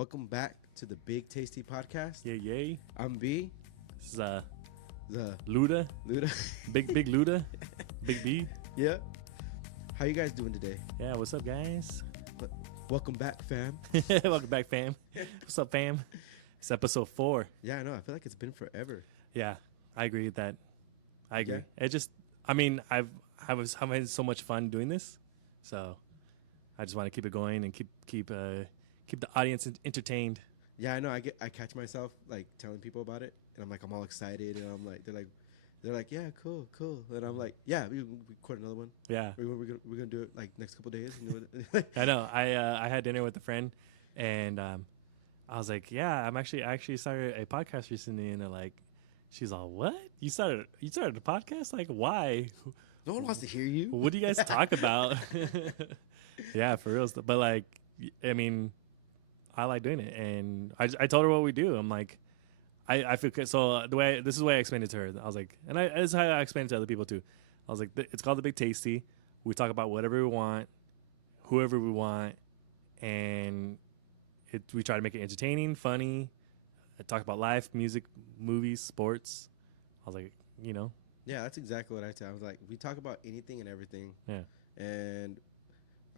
Welcome back to the Big Tasty Podcast. Yay. I'm B. This is The Luda. Luda. Big Luda. Big B. Yeah. How you guys doing today? Yeah, what's up, guys? Welcome back, fam. Welcome back, fam. What's up, fam? It's episode 4. Yeah, I know. I feel like it's been forever. Yeah, I agree with that. I agree. Yeah. It just, I mean, I've had so much fun doing this, so I just want to keep it going and keep the audience entertainned. Yeah, I know. I catch myself like telling people about it, and I'm all excited, and I'm like, they're like, yeah, cool. And I'm like, yeah, we record another one. Yeah, We're gonna do it like next couple days. I know. I had dinner with a friend, and I was like, yeah, I actually started a podcast recently, and they're like, she's all, what? You started a podcast? Like, why? No one wants to hear you. What do you guys talk about? Yeah, for real. But like, I mean, I like doing it, and I told her what we do. I'm like, I feel so this is the way I explained it to her. I was like, and this is how I explained it to other people too. I was like, it's called the Big Tasty. We talk about whatever we want, whoever we want, and we try to make it entertaining, funny. I talk about life, music, movies, sports. I was like, Yeah, that's exactly what I said. I was like, we talk about anything and everything. Yeah. And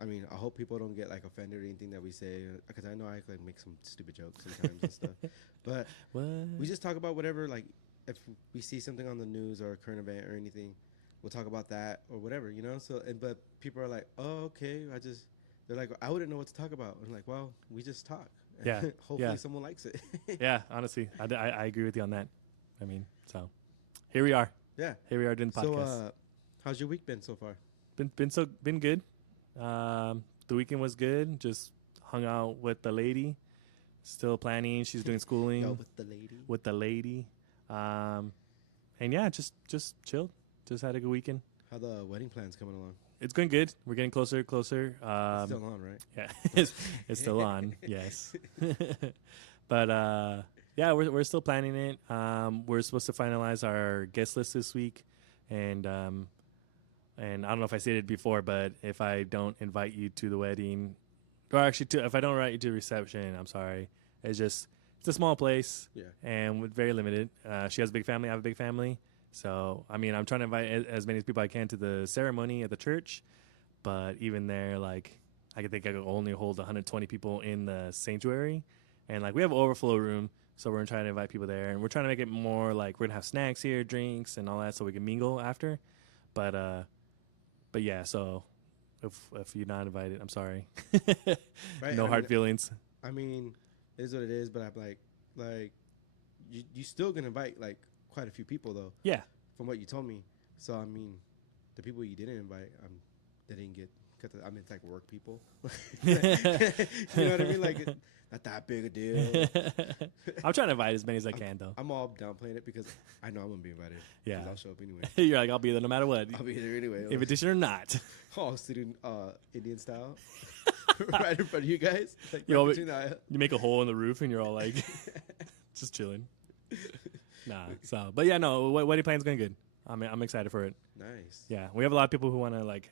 I mean, I hope people don't get like offended or anything that we say, because I know I like make some stupid jokes sometimes and stuff. But what? we just talk about whatever. Like, if we see something on the news or a current event or anything, we'll talk about that or whatever, So, but people are like, oh, okay. They're like, I wouldn't know what to talk about. I'm like, well, we just talk. Yeah. Hopefully someone likes it. Yeah, honestly, I agree with you on that. I mean, so here we are. Yeah. Here we are doing the podcast. So, how's your week been so far? Been good. The weekend was good. Just hung out with the lady. Still planning. She's doing schooling. Yo, with the lady. With the lady. And yeah, just chilled. Just had a good weekend. How the wedding plans coming along? It's going good. We're getting closer. It's still on, right? Yeah, it's still on. Yes. But yeah, we're still planning it. We're supposed to finalize our guest list this week, and I don't know if I stated it before, but if I don't invite you to the wedding, or actually if I don't invite you to the reception, I'm sorry. It's a small place, Yeah. and with very limited. She has a big family. I have a big family. So, I mean, I'm trying to invite as many people I can to the ceremony at the church. But even there, like, I think I could only hold 120 people in the sanctuary. And, like, we have an overflow room, so we're going to try to invite people there. And we're trying to make it more, like, we're going to have snacks here, drinks, and all that so we can mingle after. But yeah, so if you're not invited, I'm sorry. Right, No hard feelings. I mean, it is what it is, but I'm like, you still going to invite, like, quite a few people though. Yeah. From what you told me. So I mean, the people you didn't invite, they didn't get. It's like work people. You know what I mean? Like, not that big a deal. I'm trying to invite as many as I can though. I'm all downplaying it because I know I'm gonna be invited. Yeah. 'Cause I'll show up anyway. You're like, I'll be there no matter what. I'll be there anyway. Invitation or not. Oh, sitting Indian style, right in front of you guys. Like, You know, between the aisle. You make a hole in the roof and you're all like, just chilling. Nah. So, but yeah, no, wedding plan's going good. I'm excited for it. Nice. Yeah, we have a lot of people who want to like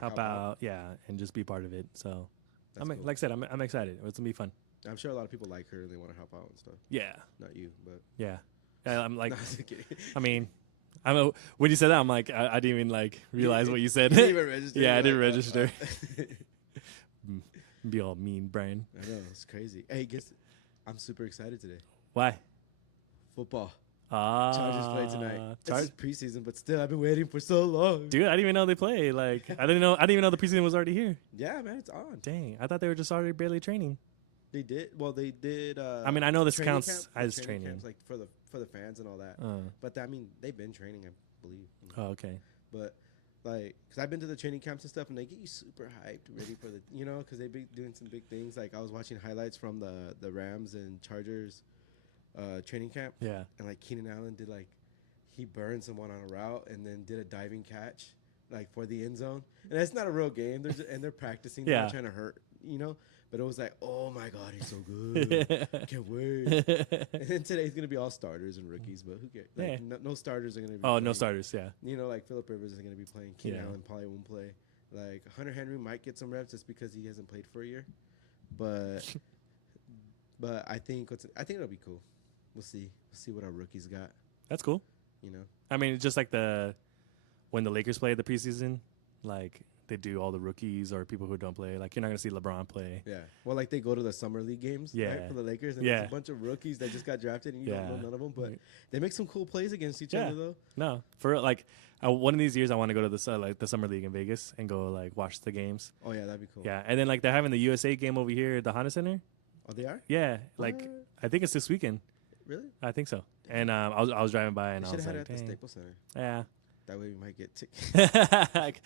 help help out. Yeah, and just be part of it. So, That's cool. like I said, I'm excited. It's gonna be fun. I'm sure a lot of people like her and they want to help out and stuff. Yeah. Not you, but Yeah. I'm like, No, I'm just kidding. I mean, when you said that, I'm like, I didn't even like realize what you said. You didn't even register. Yeah, I You're didn't like, register. Be all mean, Brian. I know, it's crazy. Hey, I'm super excited today. Why? Football. Chargers Chargers play tonight. It's just preseason, but still, I've been waiting for so long. Dude, I didn't even know they play. Like, I didn't even know the preseason was already here. Yeah, man, it's on. Dang, I thought they were just already barely training. They did. Well, they did. I mean, I know this training counts as training training. camps, like for the fans and all that. But I mean, they've been training, I believe. Oh, okay. But like, cause I've been to the training camps and stuff, and they get you super hyped, ready for the, cause they be doing some big things. Like I was watching highlights from the Rams and Chargers training camp. Yeah. And like Keenan Allen did he burned someone on a route and then did a diving catch like for the end zone. And it's not a real game. They're practicing. They're Yeah. not trying to hurt, But it was like, oh my God, he's so good. Can't wait. And then today's gonna be all starters and rookies, but who cares? Like, Yeah. no starters are gonna be. Oh, playing. no starters. Yeah. Like Phillip Rivers is gonna be playing. Keenan Yeah. Allen probably won't play. Like Hunter Henry might get some reps just because he hasn't played for a year, but But I think it'll be cool. We'll see. We'll see what our rookies got. That's cool. You know. I mean, it's just like when the Lakers play the preseason, like they do all the rookies or people who don't play. Like you're not gonna see LeBron play. Yeah. Well, like they go to the summer league games, Yeah. right, for the Lakers, and Yeah. there's a bunch of rookies that just got drafted, and you don't Yeah. know none of them, but Right. they make some cool plays against each Yeah. other, though. No, for like one of these years, I want to go to the summer league in Vegas and go like watch the games. Oh yeah, that'd be cool. Yeah, and then like they're having the USA game over here at the Honda Center. Oh, they are. Yeah, like What? I think it's this weekend. Really? I think so. And I was driving by and They I should was have like, had it at the dang. Staples Center. Yeah. That way we might get tickets. Like,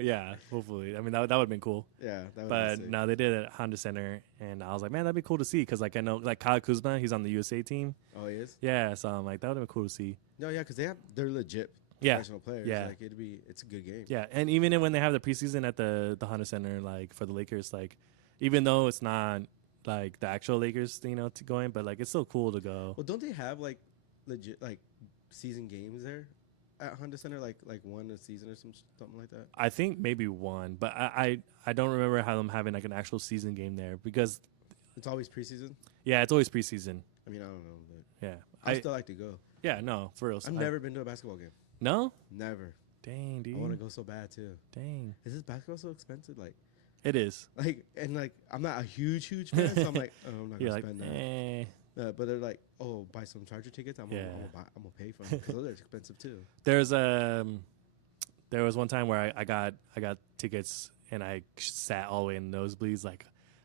yeah, hopefully. I mean, that would have been cool. Yeah, that would But be sick. no, they did it at Honda Center, and I was like, man, that'd be cool to see because, like, I know, like, Kyle Kuzma, he's on the USA team. Oh, he is. Yeah, so I'm like, that would have been cool to see. No, yeah, because they're legit Yeah, professional players. Yeah. Like it's a good game. yeah, and even when they have the preseason at the Honda Center, like for the Lakers, like, even though it's not like the actual Lakers, going, but like it's still cool to go. Well, don't they have like legit like season games there at Honda Center? Like one a season or something like that. I think maybe one, but I don't remember how them having like an actual season game there because It's always preseason. yeah, it's always preseason. I mean, I don't know, but Yeah, I still like to go. yeah, no, for real. I've never been to a basketball game. No, Never. dang, dude, I want to go so bad too. dang, Is this basketball so expensive? it is. Like I'm not a huge fan, so I'm like, oh, I'm not You're gonna like, spend that. eh. But they're like, oh, buy some Charger tickets. I'm Yeah. gonna pay for them because those are expensive too. There was one time where I got tickets and I sat all the way in nosebleeds,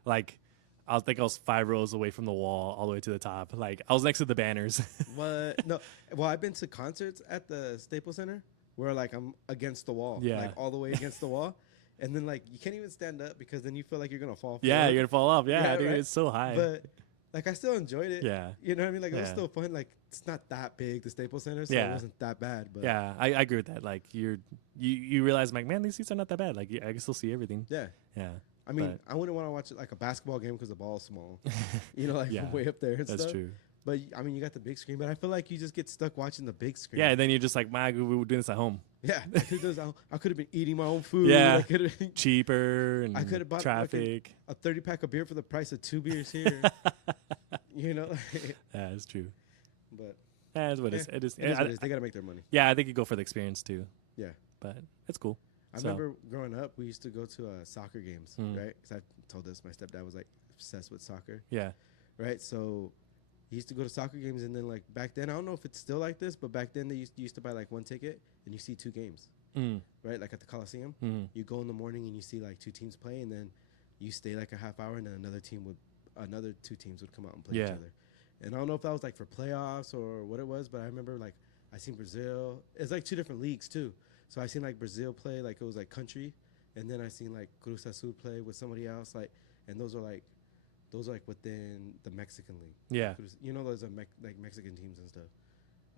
like I think I was 5 rows away from the wall, all the way to the top. Like I was next to the banners. What? No. Well, I've been to concerts at the Staples Center where like I'm against the wall, Yeah. like all the way against the wall, and then like you can't even stand up because then you feel like you're gonna fall. Yeah, forward. you're gonna fall off. Yeah, Yeah, dude, right? it's so high. But like I still enjoyed it. yeah, You know what I mean? Like it was Yeah. still fun. Like it's not that big, the Staples Center, so Yeah. it wasn't that bad. But yeah, I agree with that. Like you realize, like, man, these seats are not that bad. Like I can still see everything. yeah. Yeah, I mean, I wouldn't want to watch like a basketball game because the ball's small. You know, like Yeah. from way up there and that's stuff. true. But I mean, you got the big screen. But I feel like you just get stuck watching the big screen. Yeah, and then you're just like, man, we were doing this at home. Yeah. I could have been eating my own food. Yeah. I could have been Cheaper and I could've bought traffic. a 30-pack of beer for the price of 2 beers here. You know. Yeah, it's true. But Yeah, it's what it is. Yeah, It is. it is I- what it is. They got to make their money. yeah, I think you go for the experience too. Yeah. But it's cool. I So- remember growing up, we used to go to soccer games, Mm. right? Because I told this, my stepdad was like obsessed with soccer, Yeah. right? So he used to go to soccer games, and then like back then, I don't know if it's still like this, but back then they used to buy like one ticket and you see 2 games, Mm. right? Like at the Coliseum, Mm. you go in the morning and you see like 2 teams play, and then you stay like a half hour, and then another 2 teams would come out and play each Yeah. other. And I don't know if that was like for playoffs or what it was, but I remember like I seen Brazil. It's like 2 different leagues too. So I seen like Brazil play, like it was like country, and then I seen like Cruz Azul play with somebody else, like, and those are like within the Mexican league. Yeah. You know, those are like Mexican teams and stuff.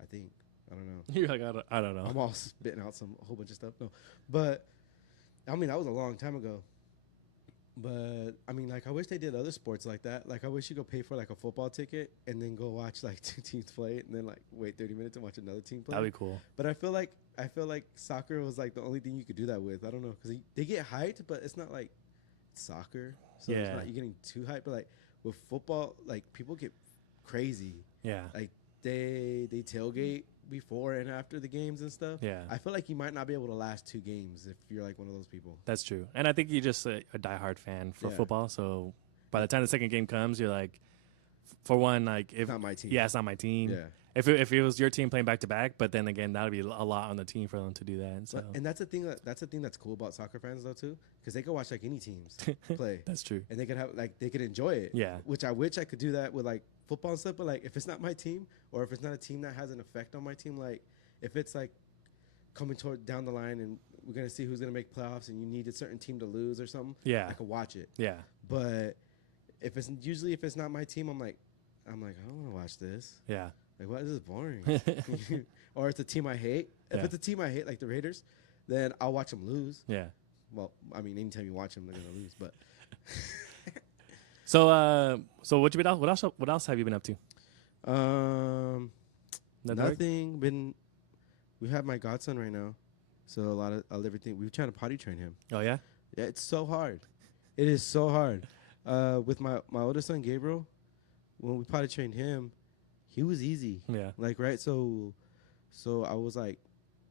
I think I don't know. You're like, I don't know. I'm all spitting out a whole bunch of stuff. No, but I mean that was a long time ago. But I mean, like I wish they did other sports like that. Like I wish you could pay for like a football ticket and then go watch like 2 teams play, and then like wait 30 minutes and watch another team play. That'd be cool. But I feel like soccer was like the only thing you could do that with. I don't know, because they get hyped, but it's not like soccer. So it's Yeah. not, you're getting too hyped. But like with football, like people get crazy. Yeah. Like they tailgate before and after the games and stuff. Yeah. I feel like you might not be able to last 2 games if you're like one of those people. That's true. And I think you're just a diehard fan for Yeah. football. So by the time the second game comes, you're like, for one, like if It's not my team. yeah, it's not my team. Yeah. If it was your team playing back to back, but then again, that'd be a lot on the team for them to do that. And so And that's the thing that's cool about soccer fans though too, because they can watch like any teams play. that's true. And they could have like they could enjoy it. Yeah. Which I wish I could do that with like football and stuff. But like if it's not my team, or if it's not a team that has an effect on my team, like if it's like coming toward down the line and we're gonna see who's gonna make playoffs and you need a certain team to lose or something, Yeah. I could watch it. Yeah. But if it's not my team, I'm like I don't want to watch this. Yeah. Like what, this is boring. Or it's a team I hate. If Yeah. it's a team I hate, like the Raiders, then I'll watch them lose. Yeah. Well, I mean, anytime you watch them, they're gonna lose. But So what you been out? What else have you been up to? nothing. We have my godson right now, so a lot of everything. We're trying to potty train him. Oh yeah. Yeah, it's so hard. It is so hard. With my oldest son Gabriel, when we potty trained him, he was easy. Yeah. Like, right? So I was like,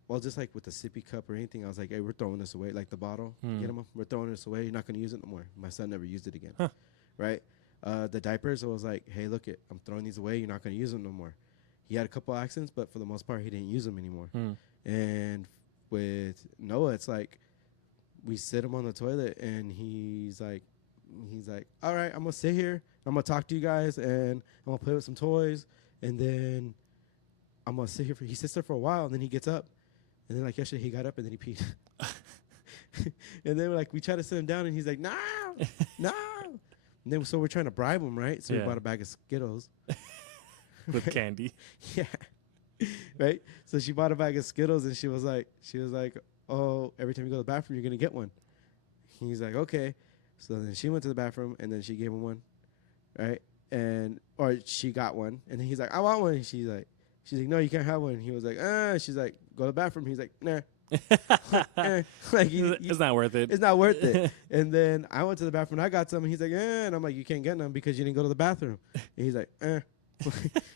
well, just like with the sippy cup or anything, I was like, hey, we're throwing this away. Like the bottle, get him, we're throwing this away. You're not going to use it no more. My son never used it again. Huh. Right? The diapers, I was like, hey, look it, I'm throwing these away. You're not going to use them no more. He had a couple accidents, but for the most part, he didn't use them anymore. And with Noah, it's like we sit him on the toilet, and he's like, all right, I'm gonna sit here. I'm gonna talk to you guys, and I'm gonna play with some toys, and then I'm gonna sit here. He sits there for a while, and then he gets up, and then like yesterday, he got up and then he peed. And then like we try to sit him down, and he's like, no, no. And then so we're trying to bribe him, right? So we bought a bag of Skittles with candy. Yeah. Right? So she bought a bag of Skittles, and she was like, oh, every time you go to the bathroom, you're going to get one. He's like, okay. So then she went to the bathroom, and then she gave him one, right? Or she got one, and then he's like, I want one. And she's like, no, you can't have one. And he was like, She's like, go to the bathroom. He's like, nah. Like it's not worth it. It's not worth it. And then I went to the bathroom, and I got some, and he's like, and I'm like, you can't get none because you didn't go to the bathroom. And he's like,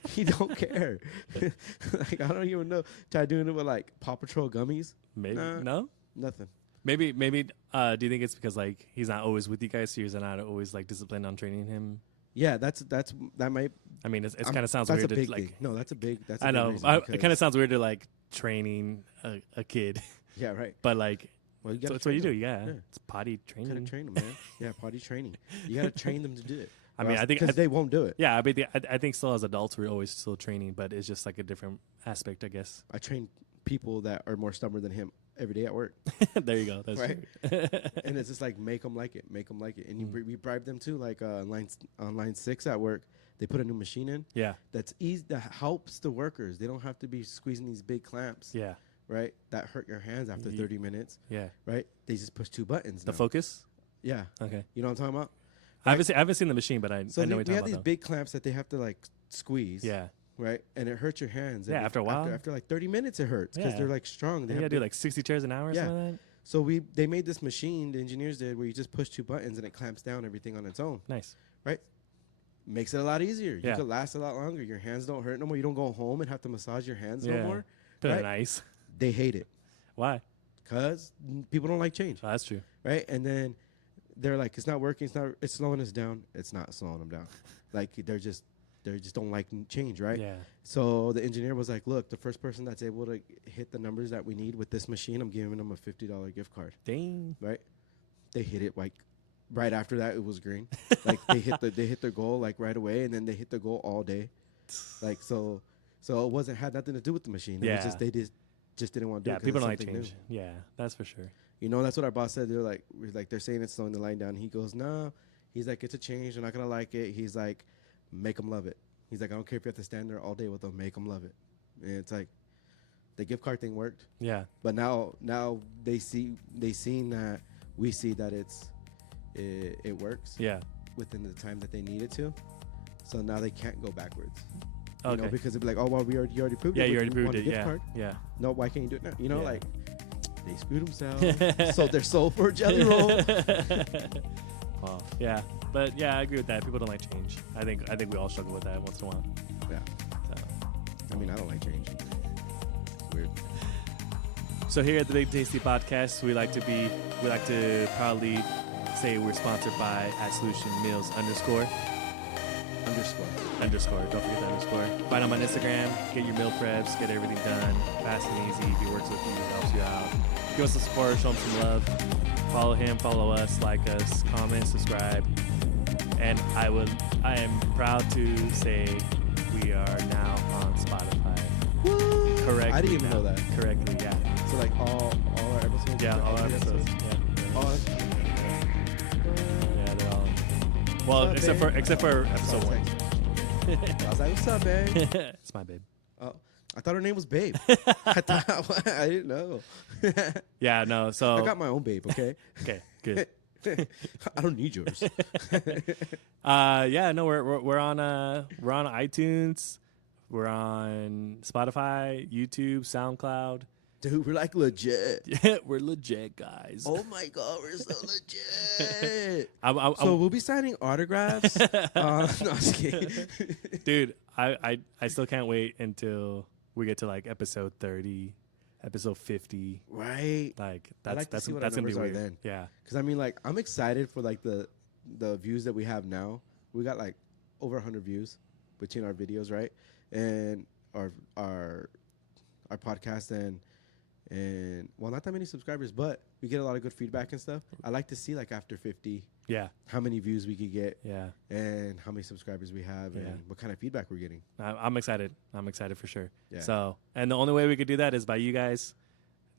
he don't care. Like, I don't even know. Try doing it with like Paw Patrol gummies. Maybe no, nothing. Maybe. Do you think it's because like he's not always with you guys, so you're not always like disciplined on training him? Yeah, that might. I mean, it kind of sounds that's weird. A big to, like, thing. No, that's a big. That's. A I big know. reason It kind of sounds weird to like training a kid. Yeah, right. But like, well, so that's what you do. Yeah, it's potty You training. gotta train them, man. Yeah, potty training. You gotta train them to do it. I mean, I think because they won't do it. Yeah, I think still as adults we're always still training, but it's just like a different aspect, I guess. I train people that are more stubborn than him every day at work. There you go. That's right. true. And it's just like make them like it. And we bribe them too. Like on line 6 at work, they put a new machine in. Yeah. That's easy. That helps the workers. They don't have to be squeezing these big clamps. Yeah. Right. That hurt your hands after 30 minutes. Yeah. Right. They just push 2 buttons. The now. Focus. Yeah. Okay. You know what I'm talking about? Right? I haven't seen the machine, but I know what you're talking about. We have these big clamps that they have to like squeeze. Yeah. Right. And it hurts your hands. Yeah. After a while. After like 30 minutes, it hurts because they're like strong. They do like 60 chairs an hour or something like that. So they made this machine, the engineers did, where you just push 2 buttons and it clamps down everything on its own. Nice. Right? Makes it a lot easier. Yeah. You could last a lot longer. Your hands don't hurt no more. You don't go home and have to massage your hands no more. Put it nice. They hate it. Why? Because people don't like change. Oh, that's true. Right? And then they're like, it's not working. It's slowing us down. It's not slowing them down. Like they just don't like change, right? Yeah. So the engineer was like, look, the first person that's able to hit the numbers that we need with this machine, I'm giving them a $50 gift card. Dang. Right? They hit it like right after that. It was green. Like they hit their goal like right away, and then they hit their goal all day. Like so it had nothing to do with the machine. It was just they just didn't want to do it. Yeah, people don't like change. New. Yeah, that's for sure. You know, that's what our boss said. They're saying it's slowing the line down. He goes, no. He's like, it's a change. They're not gonna like it. He's like, make them love it. He's like, I don't care if you have to stand there all day with them. Make them love it. And it's like, the gift card thing worked. Yeah. But now they seen that we see that it works. Yeah. Within the time that they need it to. So now they can't go backwards. Okay. You know, because they'd be like, oh well, you already proved it. Yeah, you already proved it. Gift card? Yeah. No, why can't you do it now? You know, like they screwed themselves. Sold their soul for a jelly roll. Wow. Yeah. But yeah, I agree with that. People don't like change. I think we all struggle with that once in a while. Yeah. So. I mean, I don't like change. It's weird. So here at the Big Tasty Podcast, we like to proudly say we're sponsored by @SolutionMeals_. Underscore. Don't forget the underscore. Find them on Instagram. Get your meal preps. Get everything done. Fast and easy. If it works with you, it helps you out. Give us some support. Show them some love. Follow him. Follow us. Like us. Comment. Subscribe. And I am proud to say we are now on Spotify. Woo! Correctly. I didn't even know that. Correctly. Yeah. So like all our episodes. Yeah. All our episodes. Yeah. All. Yeah. They're all. Well, except for episode 1. I was like, "What's up, babe?" It's my babe. Oh, I thought her name was Babe. I didn't know. Yeah, no. So I got my own babe. Okay. Okay, good. I don't need yours. Yeah, no, we're on iTunes, we're on Spotify, YouTube, SoundCloud, Dude, we're like legit. Yeah, we're legit, guys. Oh my god, we're so legit. I'm, So we'll be signing autographs. No, I'm just kidding. dude, I still can't wait until we get to like episode 30, episode 50. Right. Like I'd that's like to that's see what that's our gonna be numbers weird. are then. Yeah. Because I mean, like, I'm excited for like the views that we have now. We got like over 100 views between our videos, right? And our podcast and well, not that many subscribers, but we get a lot of good feedback and stuff. I like to see like after 50 Yeah. how many views we could get Yeah. and how many subscribers we have Yeah. and what kind of feedback we're getting. I'm excited. I'm excited for sure. Yeah. So, and the only way we could do that is by you guys.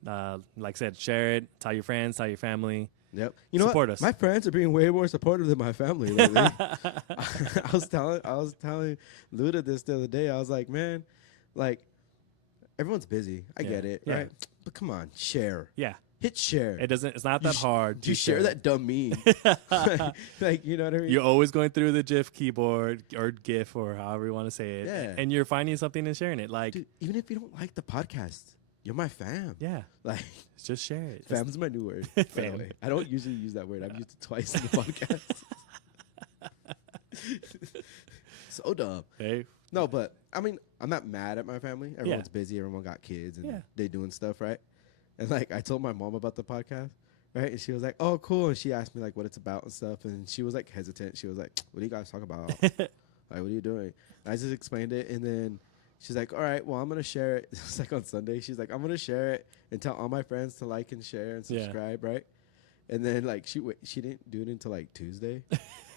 Like I said, share it, tell your friends, tell your family. Yep. You know Support what? us. My parents are being way more supportive than my family lately. I was telling Luda this the other day. I was like, man, like everyone's busy. I Yeah. get it, Yeah. right? But come on, share. Yeah. Hit share. It's not You that hard. Do you to share that dumb meme? Like, you know what I mean? You're always going through the GIF keyboard or GIF or however you want to say it. Yeah. And you're finding something and sharing it. Like, Dude, even if you don't like the podcast, you're my fam. yeah, Like, just share it. fam's my new word. By the Fam. way. I don't usually use that word. I've used it twice in the podcast. So dumb. Hey, No, but I mean, I'm not mad at my family. Everyone's busy. Everyone got kids and Yeah. they doing stuff, right? And like, I told my mom about the podcast, right? And she was like, "Oh, cool." And she asked me like what it's about and stuff. And she was like hesitant. She was like, "What do you guys talk about? Like, what are you doing?" And I just explained it, and then she's like, "All right, well, I'm gonna share it." It was like on Sunday. She's like, "I'm gonna share it and tell all my friends to like and share and Yeah. subscribe, right?" And then like she didn't do it until like Tuesday,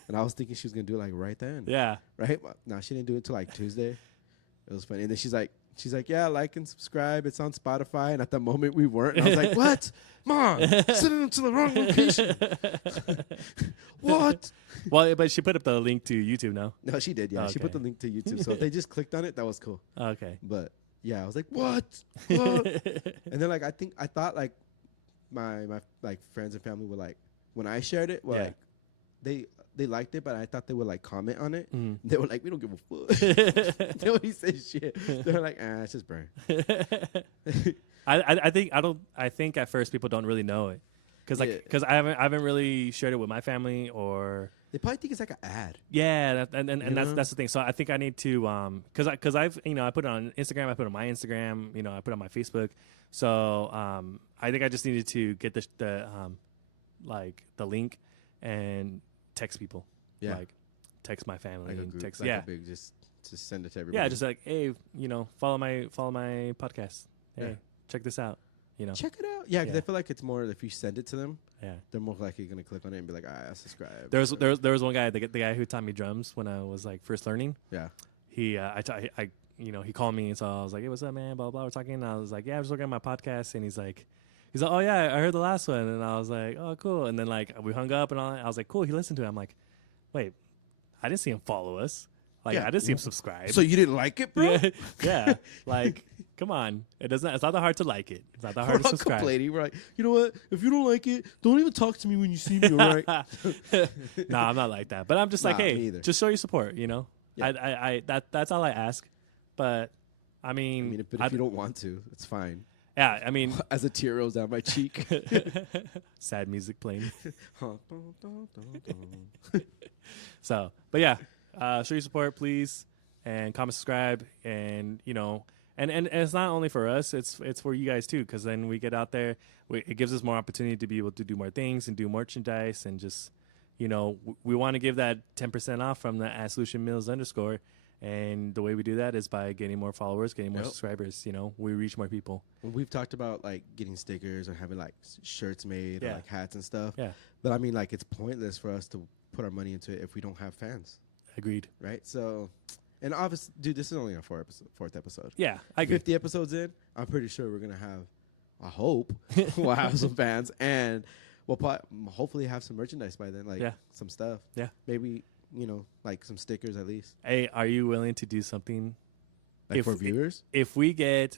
and I was thinking she was gonna do it like right then. yeah. Right? No, she didn't do it till like Tuesday. It was funny. And then she's like, yeah, like and subscribe. It's on Spotify. And at the moment we weren't. And I was like, what? Mom, sending them to the wrong location. What? Well, but she put up the link to YouTube now. No, she did. Yeah, she put the Okay. link to YouTube. So if they just clicked on it, that was cool. Okay. But yeah, I was like, what? What? And then like I thought like my like friends and family were like, when I shared it, well, Yeah. like they liked it, but I thought they would like comment on it. Mhm. They were like, we don't give a fuck. Nobody says shit. They're like, it's just burn. I think at first people don't really know it, because I haven't really shared it with my family or They probably think it's like an ad. yeah, and You know? that's the thing. So I think I need to because I've I put it on Instagram, I put it on my Instagram, I put it on my Facebook. So I think I just needed to get the like the link and text people. Yeah. Like text my family Like a and group, text like yeah. a big, just send it to everybody. Yeah, just like, hey, follow my podcast. Hey, Yeah. check this out. check it out. Yeah, because Yeah. I feel like it's more if you send it to them, Yeah. they're more likely gonna click on it and be like, I'll subscribe. There was one guy, the guy who taught me drums when I was like first learning. Yeah. He he called me, and so I was like, hey, what's up, man? Blah blah. We're talking. And I was like, yeah, I'm just working on my podcast, and he's like, oh yeah, I heard the last one, and I was like, oh cool. And then like we hung up, and all that. I was like, cool. He listened to it. I'm like, wait, I didn't see him follow us. Like Yeah. I didn't see him subscribe. So you didn't like it, bro? yeah, yeah. Like, come on. It's not that hard to like it. It's not that We're hard to all subscribe. complaining. We're like, you know what? If you don't like it, don't even talk to me when you see me. All right? No, I'm not like that. But I'm just like, Nah, me hey, either. just show your support. Yeah. That's all I ask. But I I mean, mean, if you don't want to, it's fine. yeah, I mean, As a tear rolls down my cheek. sad music playing. Dun, dun, dun, dun. So, but yeah, show your support, please, and comment, subscribe, and and it's not only for us; it's for you guys too. Because then we get out there, it gives us more opportunity to be able to do more things and do merchandise, and just we want to give that 10% off from the @SolutionMills _. And the way we do that is by getting more followers, getting more Yep. subscribers. We reach more people. Well, we've talked about like getting stickers and having like shirts made or Yeah. like hats and stuff. Yeah, But I mean, like, it's pointless for us to put our money into it if we don't have fans, agreed. right? So, and obviously, dude, this is only our fourth episode. Yeah, I agree. 50 episodes in, I'm pretty sure we're gonna have. I hope we'll have some fans, and we'll hopefully have some merchandise by then, like Yeah. some stuff. Yeah. Maybe like some stickers at least, Hey, are you willing to do something? like If for it- viewers. If we get,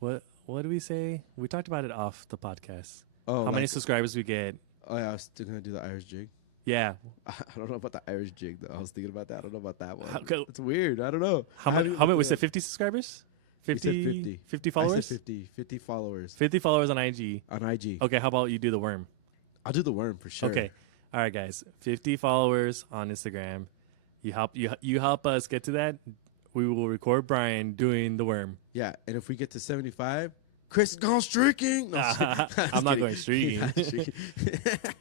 what do we say? We talked about it off the podcast. Oh, How many subscribers we get? Oh yeah, I was still gonna do the Irish jig. Yeah. I don't know about the Irish jig though. I was thinking about that. I don't know about that one. How co- It's weird. I don't know. How I many? haven't How many? looked Was it it 50 subscribers? 50, 50. 50 I followers? said 50 followers 50 followers on IG. on IG. Okay, how about you do the worm? I'll do the worm for sure. Okay. All right, guys. 50 followers on Instagram. You help us get to that. We will record Brian doing the worm. Yeah, and if we get to 75, Chris gone streaking. No, I'm not going streaking. Not streaking.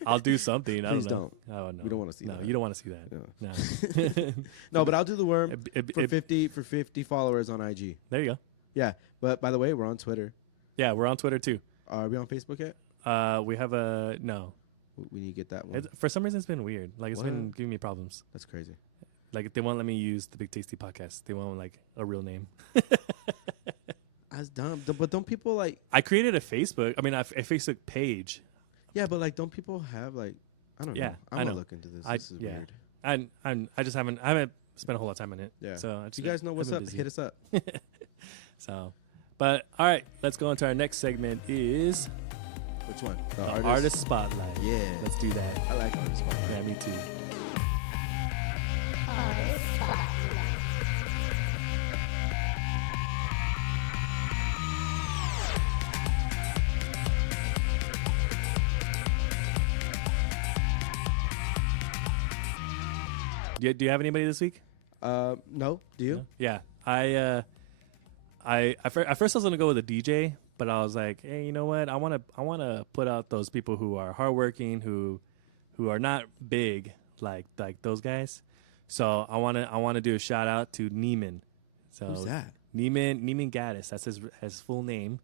I'll do something. I Please don't know. don't. Oh, no. We don't want to see No, that. you don't want to see that. No. No. No, but I'll do the worm It- for it- 50 followers on IG. there you go. Yeah, but by the way, we're on Twitter. Yeah, we're on Twitter too. Are we on Facebook yet? We have a no. We need to get that one. For some reason, it's been weird. Like it's been What? giving me problems. That's crazy. Like they won't let me use the Big Tasty podcast. They want like a real name. That's dumb. But don't people like? I created a Facebook. I mean, a Facebook page. Yeah, but like, don't people have like? I don't Yeah, know. I I'm gonna know. look into this. I- This is yeah. weird. I just haven't spent a whole lot of time on it. Yeah. So I just, You guys know what's I've up? been busy. Hit us up. So, but all right, let's go into our next segment. Is Which one? the artist spotlight. Yeah. Let's do that. I like artist spotlight. Yeah, me too. Do you have anybody this week? No. Do you? No? Yeah, at first I was gonna go with a DJ, but I was like, hey, you know what? I wanna put out those people who are hardworking, who are not big like those guys. So I wanna do a shout out to Neiman. So Who's that? Neiman Gaddis. That's his full name.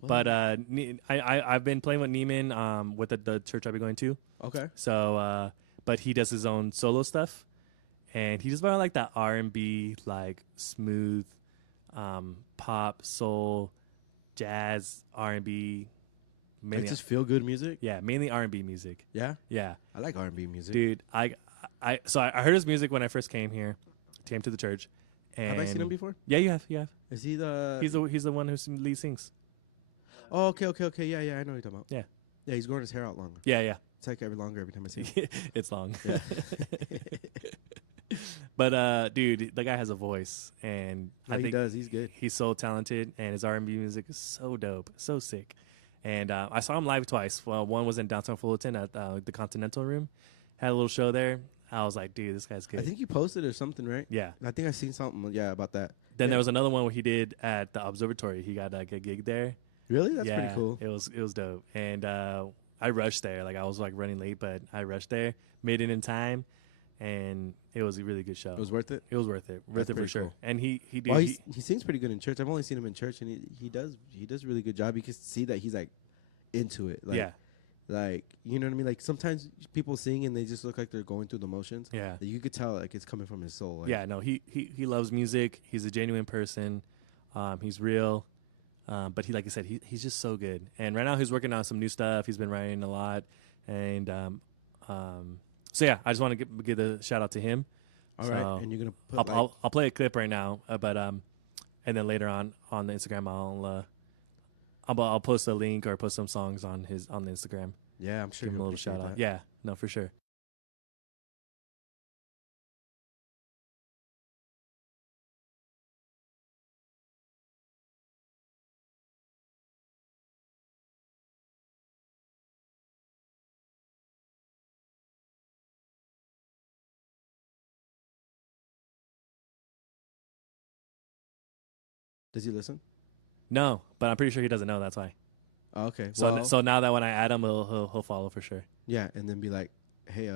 What? But I've been playing with Neiman with the church I've been going to. Okay. So but he does his own solo stuff, and he does more like that R&B, like smooth, pop, soul, jazz, R&B. Like Mainly, just feel good music. yeah, mainly R&B music. Yeah. Yeah, I like R&B music. dude, I heard his music when I first came to the church. And Have I seen him before? Yeah, you have. Is he the? He's the one who lead sings. Oh, okay. Yeah. I know what you're talking about. Yeah. Yeah, he's growing his hair out longer. Yeah. It's like longer every time I see him. It's long. Yeah. But dude, the guy has a voice, and No, I he think does. He's good. he's so talented, and his R&B music is so dope, so sick. And I saw him live twice. Well, one was in downtown Fullerton at the Continental Room. Had a little show there. I was like, dude, this guy's good. I think you posted or something, right? Yeah. I think I've seen something. Yeah, about that. Then Yeah. there was another one where he did at the Observatory. He got like a gig there. Really? That's yeah, pretty cool. It was dope. And I rushed there. Like I was like running late, but I rushed there, made it in time, and it was a really good show. It was worth it. It was worth it. Worth That's it for pretty sure. cool. And he Well, did. he sings pretty good in church. I've only seen him in church, and he does a really good job. You can see that he's like into it. Like, Yeah. Like, you know what I mean? Like sometimes people sing and they just look like they're going through the motions. Yeah. Like, you could tell like it's coming from his soul. Like, Yeah, no, he loves music. He's a genuine person. He's real. But he, like I said, he's just so good. And right now he's working on some new stuff. He's been writing a lot. And so yeah, I just want to give a shout out to him. All right. So And you're gonna put I'll play a clip right now. But and then later on the Instagram, I'll post a link or post some songs on the Instagram. yeah, I'm sure Give him a he'll little shout appreciate out. that. Yeah, no, for sure. Does he listen? No, but I'm pretty sure he doesn't know. That's why. Oh, okay. So well, so now that when I add him, he'll follow for sure. yeah, and then be like, hey,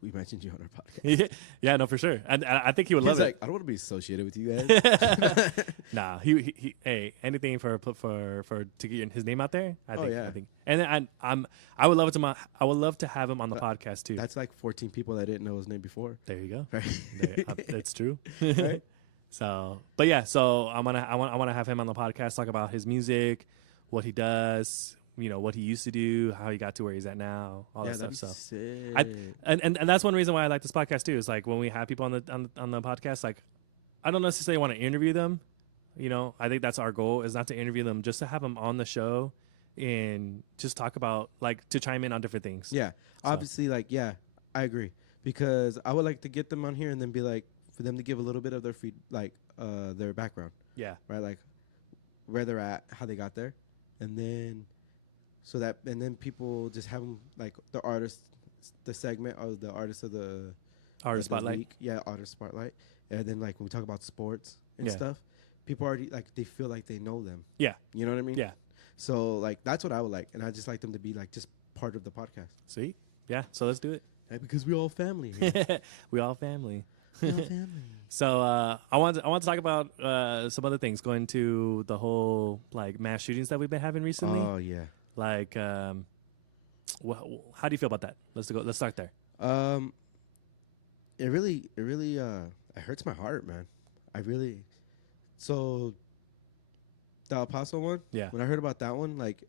we mentioned you on our podcast. Yeah, no, for sure. And I think he would He's love like, I don't want to be associated with you guys. it. Nah, he hey, anything for to get his name out there. I think. yeah. I think. And then I would love to have him on the podcast too. That's like 14 people that didn't know his name before. There you go. Right? That's true. Right? So, but yeah, so I want to have him on the podcast, talk about his music, what he does, what he used to do, how he got to where he's at now, all that that'd stuff. be So, sick. and that's one reason why I like this podcast too. Is like when we have people on the podcast, like I don't necessarily want to interview them. I think that's our goal, is not to interview them, just to have them on the show and just talk about, like, to chime in on different things. Yeah, obviously, like, yeah, I agree, because I would like to get them on here and then be like, for them to give a little bit of their their background, Yeah. right? Like, where they're at, how they got there, and then people just have them like the artist, the segment of the artist of the Artist the spotlight. week. Yeah, artist spotlight, and then like when we talk about sports and Yeah. stuff, people already like they feel like they know them. Yeah. You know what I mean? Yeah. So like that's what I would like, and I just like them to be like just part of the podcast. See? Yeah. So let's do it. Right? Because we all family. Here. We all family. We all family. So I want to talk about some other things going to the whole like mass shootings that we've been having recently. Oh yeah. Like, how do you feel about that? Let's start there. It really it hurts my heart, man. So the El Paso one. Yeah. When I heard about that one, like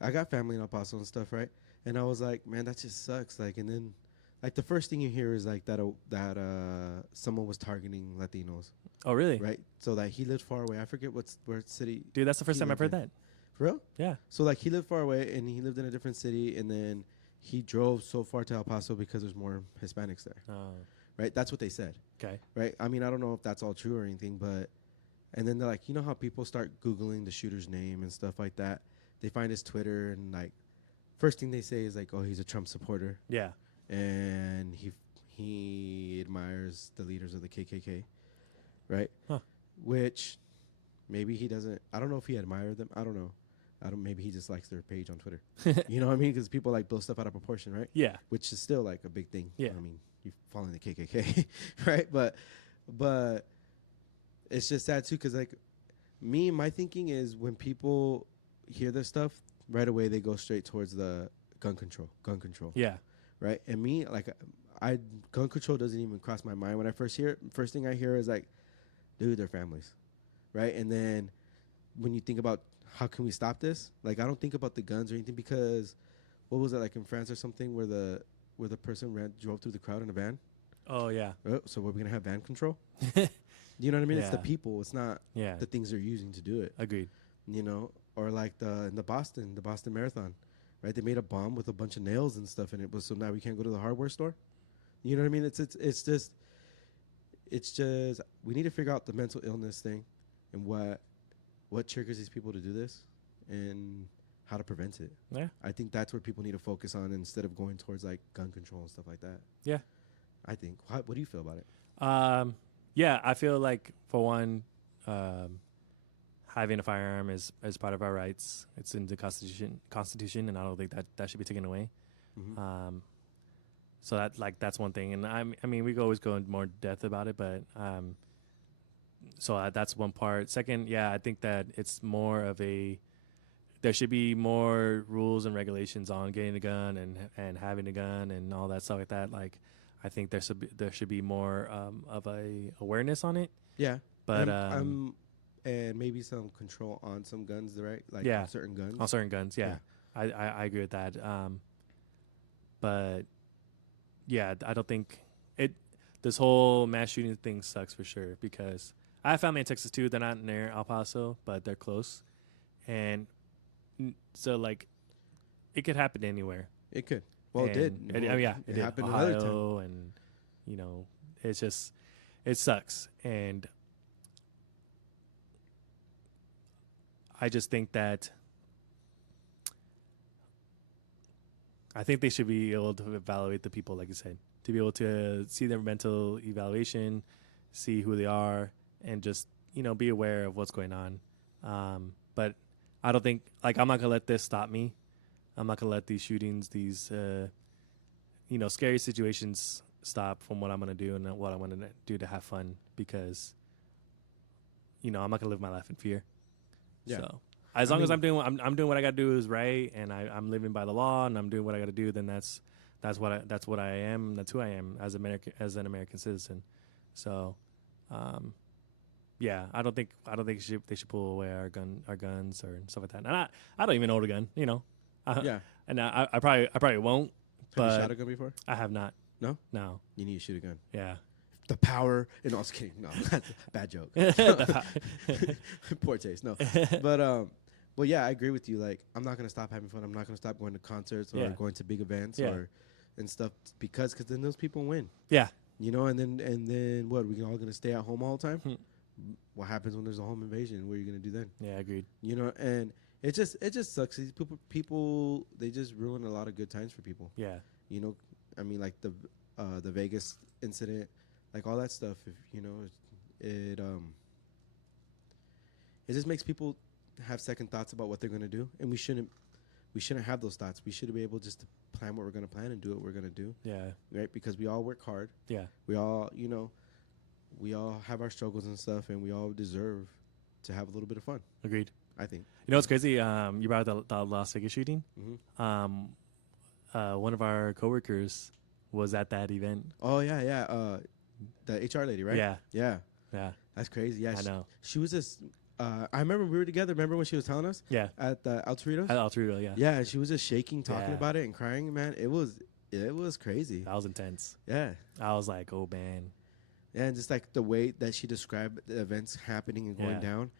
I got family in El Paso and stuff, right? And I was like, man, that just sucks. Like, and then like the first thing you hear is like that someone was targeting Latinos, Oh, really? right? So like he lived far away. I forget where city. Dude, that's the first He time I've lived heard in. that. For real? Yeah. So like he lived far away and he lived in a different city, and then he drove so far to El Paso because there's more Hispanics there, Oh, right? That's what they said, okay. right? I mean, I don't know if that's all true or anything, but and then they're like, you know how people start Googling the shooter's name and stuff like that? They find his Twitter and like first thing they say is like, oh, he's a Trump supporter Yeah. and he admires the leaders of the KKK, right? Huh. Which maybe he doesn't. I don't know if he admired them. I don't know. Maybe he just likes their page on Twitter. You know what I mean? Because people like blow stuff out of proportion, right? Yeah. Which is still like a big thing. Yeah. I mean, you following the KKK, right? But it's just sad too, because like my thinking is when people hear this stuff, right away they go straight towards the gun control, Yeah. right? And me, like, gun control doesn't even cross my mind when I first hear it. First thing I hear is like, dude, they're families, right? And then when you think about how can we stop this, like I don't think about the guns or anything, because what was it like in France or something where the person drove through the crowd in a van? Oh, yeah. Oh, so we're gonna have van control? You know what I mean? It's the Yeah. people. It's not Yeah. the things they're using to do it. Agreed. You know, or like in the Boston Marathon, right? They made a bomb with a bunch of nails and stuff in it, but so now we can't go to the hardware store. You know what I mean? It's just we need to figure out the mental illness thing and what triggers these people to do this and how to prevent it. Yeah. I think that's where people need to focus on instead of going towards like gun control and stuff like that. Yeah. I think. What do you feel about it? Yeah, I feel like for one, having a firearm is part of our rights. It's in the constitution, and I don't think that should be taken away. Mhm. So that's one thing, and I mean we could always go into more depth about it, but so that's one part. Second, yeah, I think that it's more of there should be more rules and regulations on getting a gun and having a gun and all that stuff like that. Like, I think there should be more of a awareness on it. Yeah. But and maybe some control on some guns, right? Like Yeah. on certain guns. on certain guns, yeah. I agree with that. But yeah, I don't think this whole mass shooting thing sucks for sure, because I have family in Texas too. They're not near El Paso, but they're close, and so like it could happen anywhere. It could. Well, it did. It, Well, yeah, it did. happened another time. Ohio, and it's just it sucks, and I just think that I think they should be able to evaluate the people, like you said, to be able to see their mental evaluation, see who they are, and just be aware of what's going on. But I don't think I'm not gonna let this stop me. I'm not gonna let these shootings, these scary situations stop from what I'm gonna do and what I'm gonna do to have fun, because I'm not gonna live my life in fear. Yeah. So as long as I'm doing what I gotta do is right, and I'm living by the law, and I'm doing what I gotta do, then that's what I am. That's who I am as an American citizen. So, yeah, I don't think they should pull away our guns or stuff like that. And I don't even own a gun, Yeah. And I probably won't. Have you But shot a gun before? I have not. No? No. You need to shoot a gun. Yeah. The power. And I was kidding. No, that's a bad joke. Poor taste. No. But yeah, I agree with you. Like, I'm not gonna stop having fun. I'm not gonna stop going to concerts or Yeah. going to big events Yeah. and stuff because then those people win. Yeah. And then what? We're all gonna stay at home all the time? what happens when there's a home invasion? What are you gonna do then? Yeah, agreed. You know, and it just sucks. These people they just ruin a lot of good times for people. Yeah, You know, I mean, like the Vegas incident, like all that stuff. If you know, it just makes people have second thoughts about what they're gonna do, and we shouldn't have those thoughts. We should be able just to plan what we're gonna plan and do what we're gonna do, yeah, right? Because we all work hard. yeah. We all, we all have our struggles and stuff, and we all deserve to have a little bit of fun. Agreed. I think. You know what's crazy? You brought up the Las Vegas shooting. Mm-hmm. One of our coworkers was at that event. Oh yeah. The HR lady, right? Yeah, Yeah. yeah. That's crazy. Yeah. I know. She was just. I remember we were together. Remember when she was telling us Yeah, at the El Torritos? at Altrito. Yeah, Yeah, she was just shaking, talking Yeah. about it and crying. Man, it was crazy. that was intense. Yeah. I was like, oh man. Yeah, and just like the way that she described the events happening and going Yeah. down,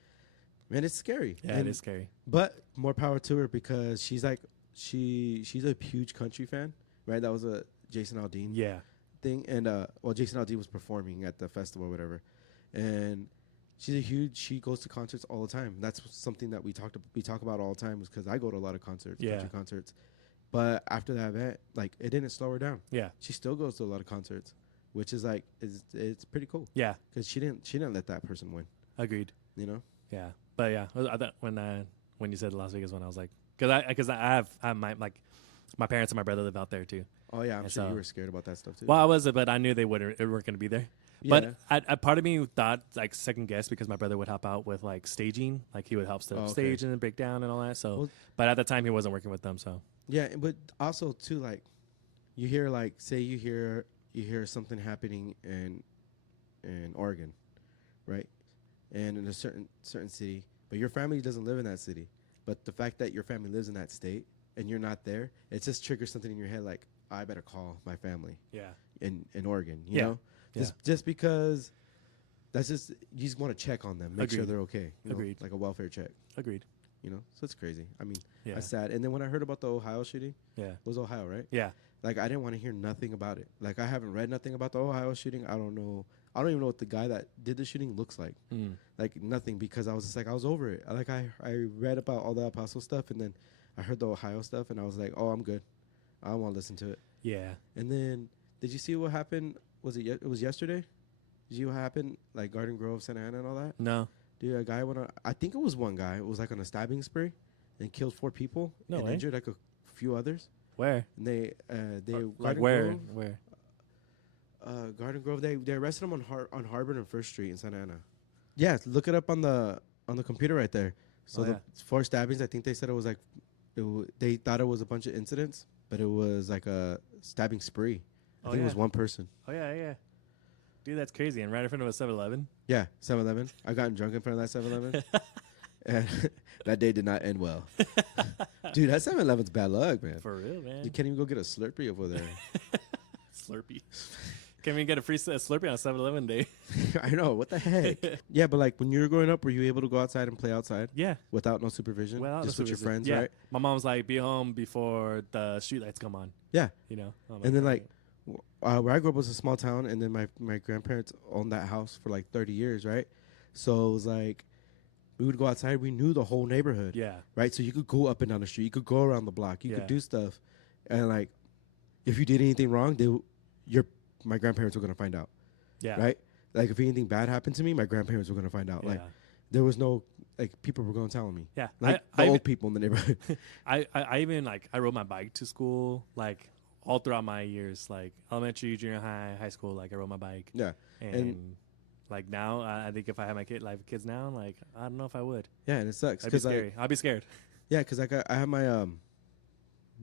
man, it's scary. Yeah, And it is scary. But more power to her because she's like she's a huge country fan, right? That was a Jason Aldean Yeah, thing, and Jason Aldean was performing at the festival or whatever, and she goes to concerts all the time. That's something that we talk about all the time, is because I go to a lot of concerts, Yeah. country concerts. But after that event, like it didn't slow her down. yeah, She still goes to a lot of concerts, which is like it's pretty cool yeah. because she didn't let that person win. Agreed. You know. Yeah, but yeah, I thought when you said the Las Vegas one, I was like, because I have my parents and my brother live out there too. Oh yeah, I'm And sure you so- were scared about that stuff too. Well, I was, but I knew they weren't going to be there. Yeah. But I part of me thought like second guess because my brother would help out with like staging, like he would help set up Oh, okay. stage and then break down and all that. So, Well- but at the time he wasn't working with them. So Yeah, but also too, like, you hear like, say you hear something happening in Oregon, right, and in a certain city, but your family doesn't live in that city. But the fact that your family lives in that state and you're not there, it just triggers something in your head, like, I better call my family yeah, in Oregon. You Yeah. know, Yeah. just because that's just you just want to check on them, make sure Agreed. they're okay. You know, Agreed. like a welfare check. agreed. You know, so it's crazy. I mean, Yeah, that's sad. And then when I heard about the Ohio shooting, yeah, it was Ohio, right? yeah, Like I didn't want to hear nothing about it. Like I haven't read nothing about the Ohio shooting. I don't know. I don't even know what the guy that did the shooting looks like. mm. Like nothing, because I was just like I was over it. Like I read about all the Apostle stuff, and then I heard the Ohio stuff, and I was like, oh, I'm good. I don't want to listen to it. yeah. And then did you see what happened? Was it it was yesterday? Did you see what happened? Like Garden Grove, Santa Ana, and all that. No, Dude, a guy went on. I think it was one guy. It was like on a stabbing spree, and killed 4 people No and way. injured like a few others. where? And they Like Garden where? Grove, Where? Garden Grove. They arrested him on Harbor and First Street in Santa Ana. Yeah, look it up on the computer right there. So Oh, the yeah. 4 stabbings. I think they said it was like they thought it was a bunch of incidents, but it was like a stabbing spree. I Oh, think it yeah. was one person. Oh yeah, yeah. Dude, that's crazy. And right in front of a 7-Eleven. Yeah, 7-Eleven. I got drunk in front of that 7-Eleven, and that day did not end well. Dude, that 7-Eleven's bad luck, man. For real, man. You can't even go get a Slurpee over there. Slurpee. Can't even get a free Slurpee on a 7-Eleven day. I know, what the heck? Yeah, but like when you were growing up, were you able to go outside and play outside Yeah. without no supervision? Well, just with your friends, yeah. right? My mom's like, be home before the street lights come on. Yeah. You know? I'm And then "Alright." where I grew up was a small town, and then my grandparents owned that house for like 30 years, right? So it was like we would go outside. We knew the whole neighborhood, Yeah. right? So you could go up and down the street. You could go around the block. You Yeah. could do stuff, and like if you did anything wrong, my grandparents were gonna find out, Yeah. right? Like if anything bad happened to me, my grandparents were gonna find out. Yeah. Like there was no like people were gonna tell me, yeah. like I the old people in the neighborhood. I even like I rode my bike to school like all throughout my years, like elementary, junior high, high school. Like I rode my bike, Yeah, and like now I think if I had my kids now, like I don't know if I would. yeah, and it sucks That'd be because like scary. I'd be scared. yeah, because like I have my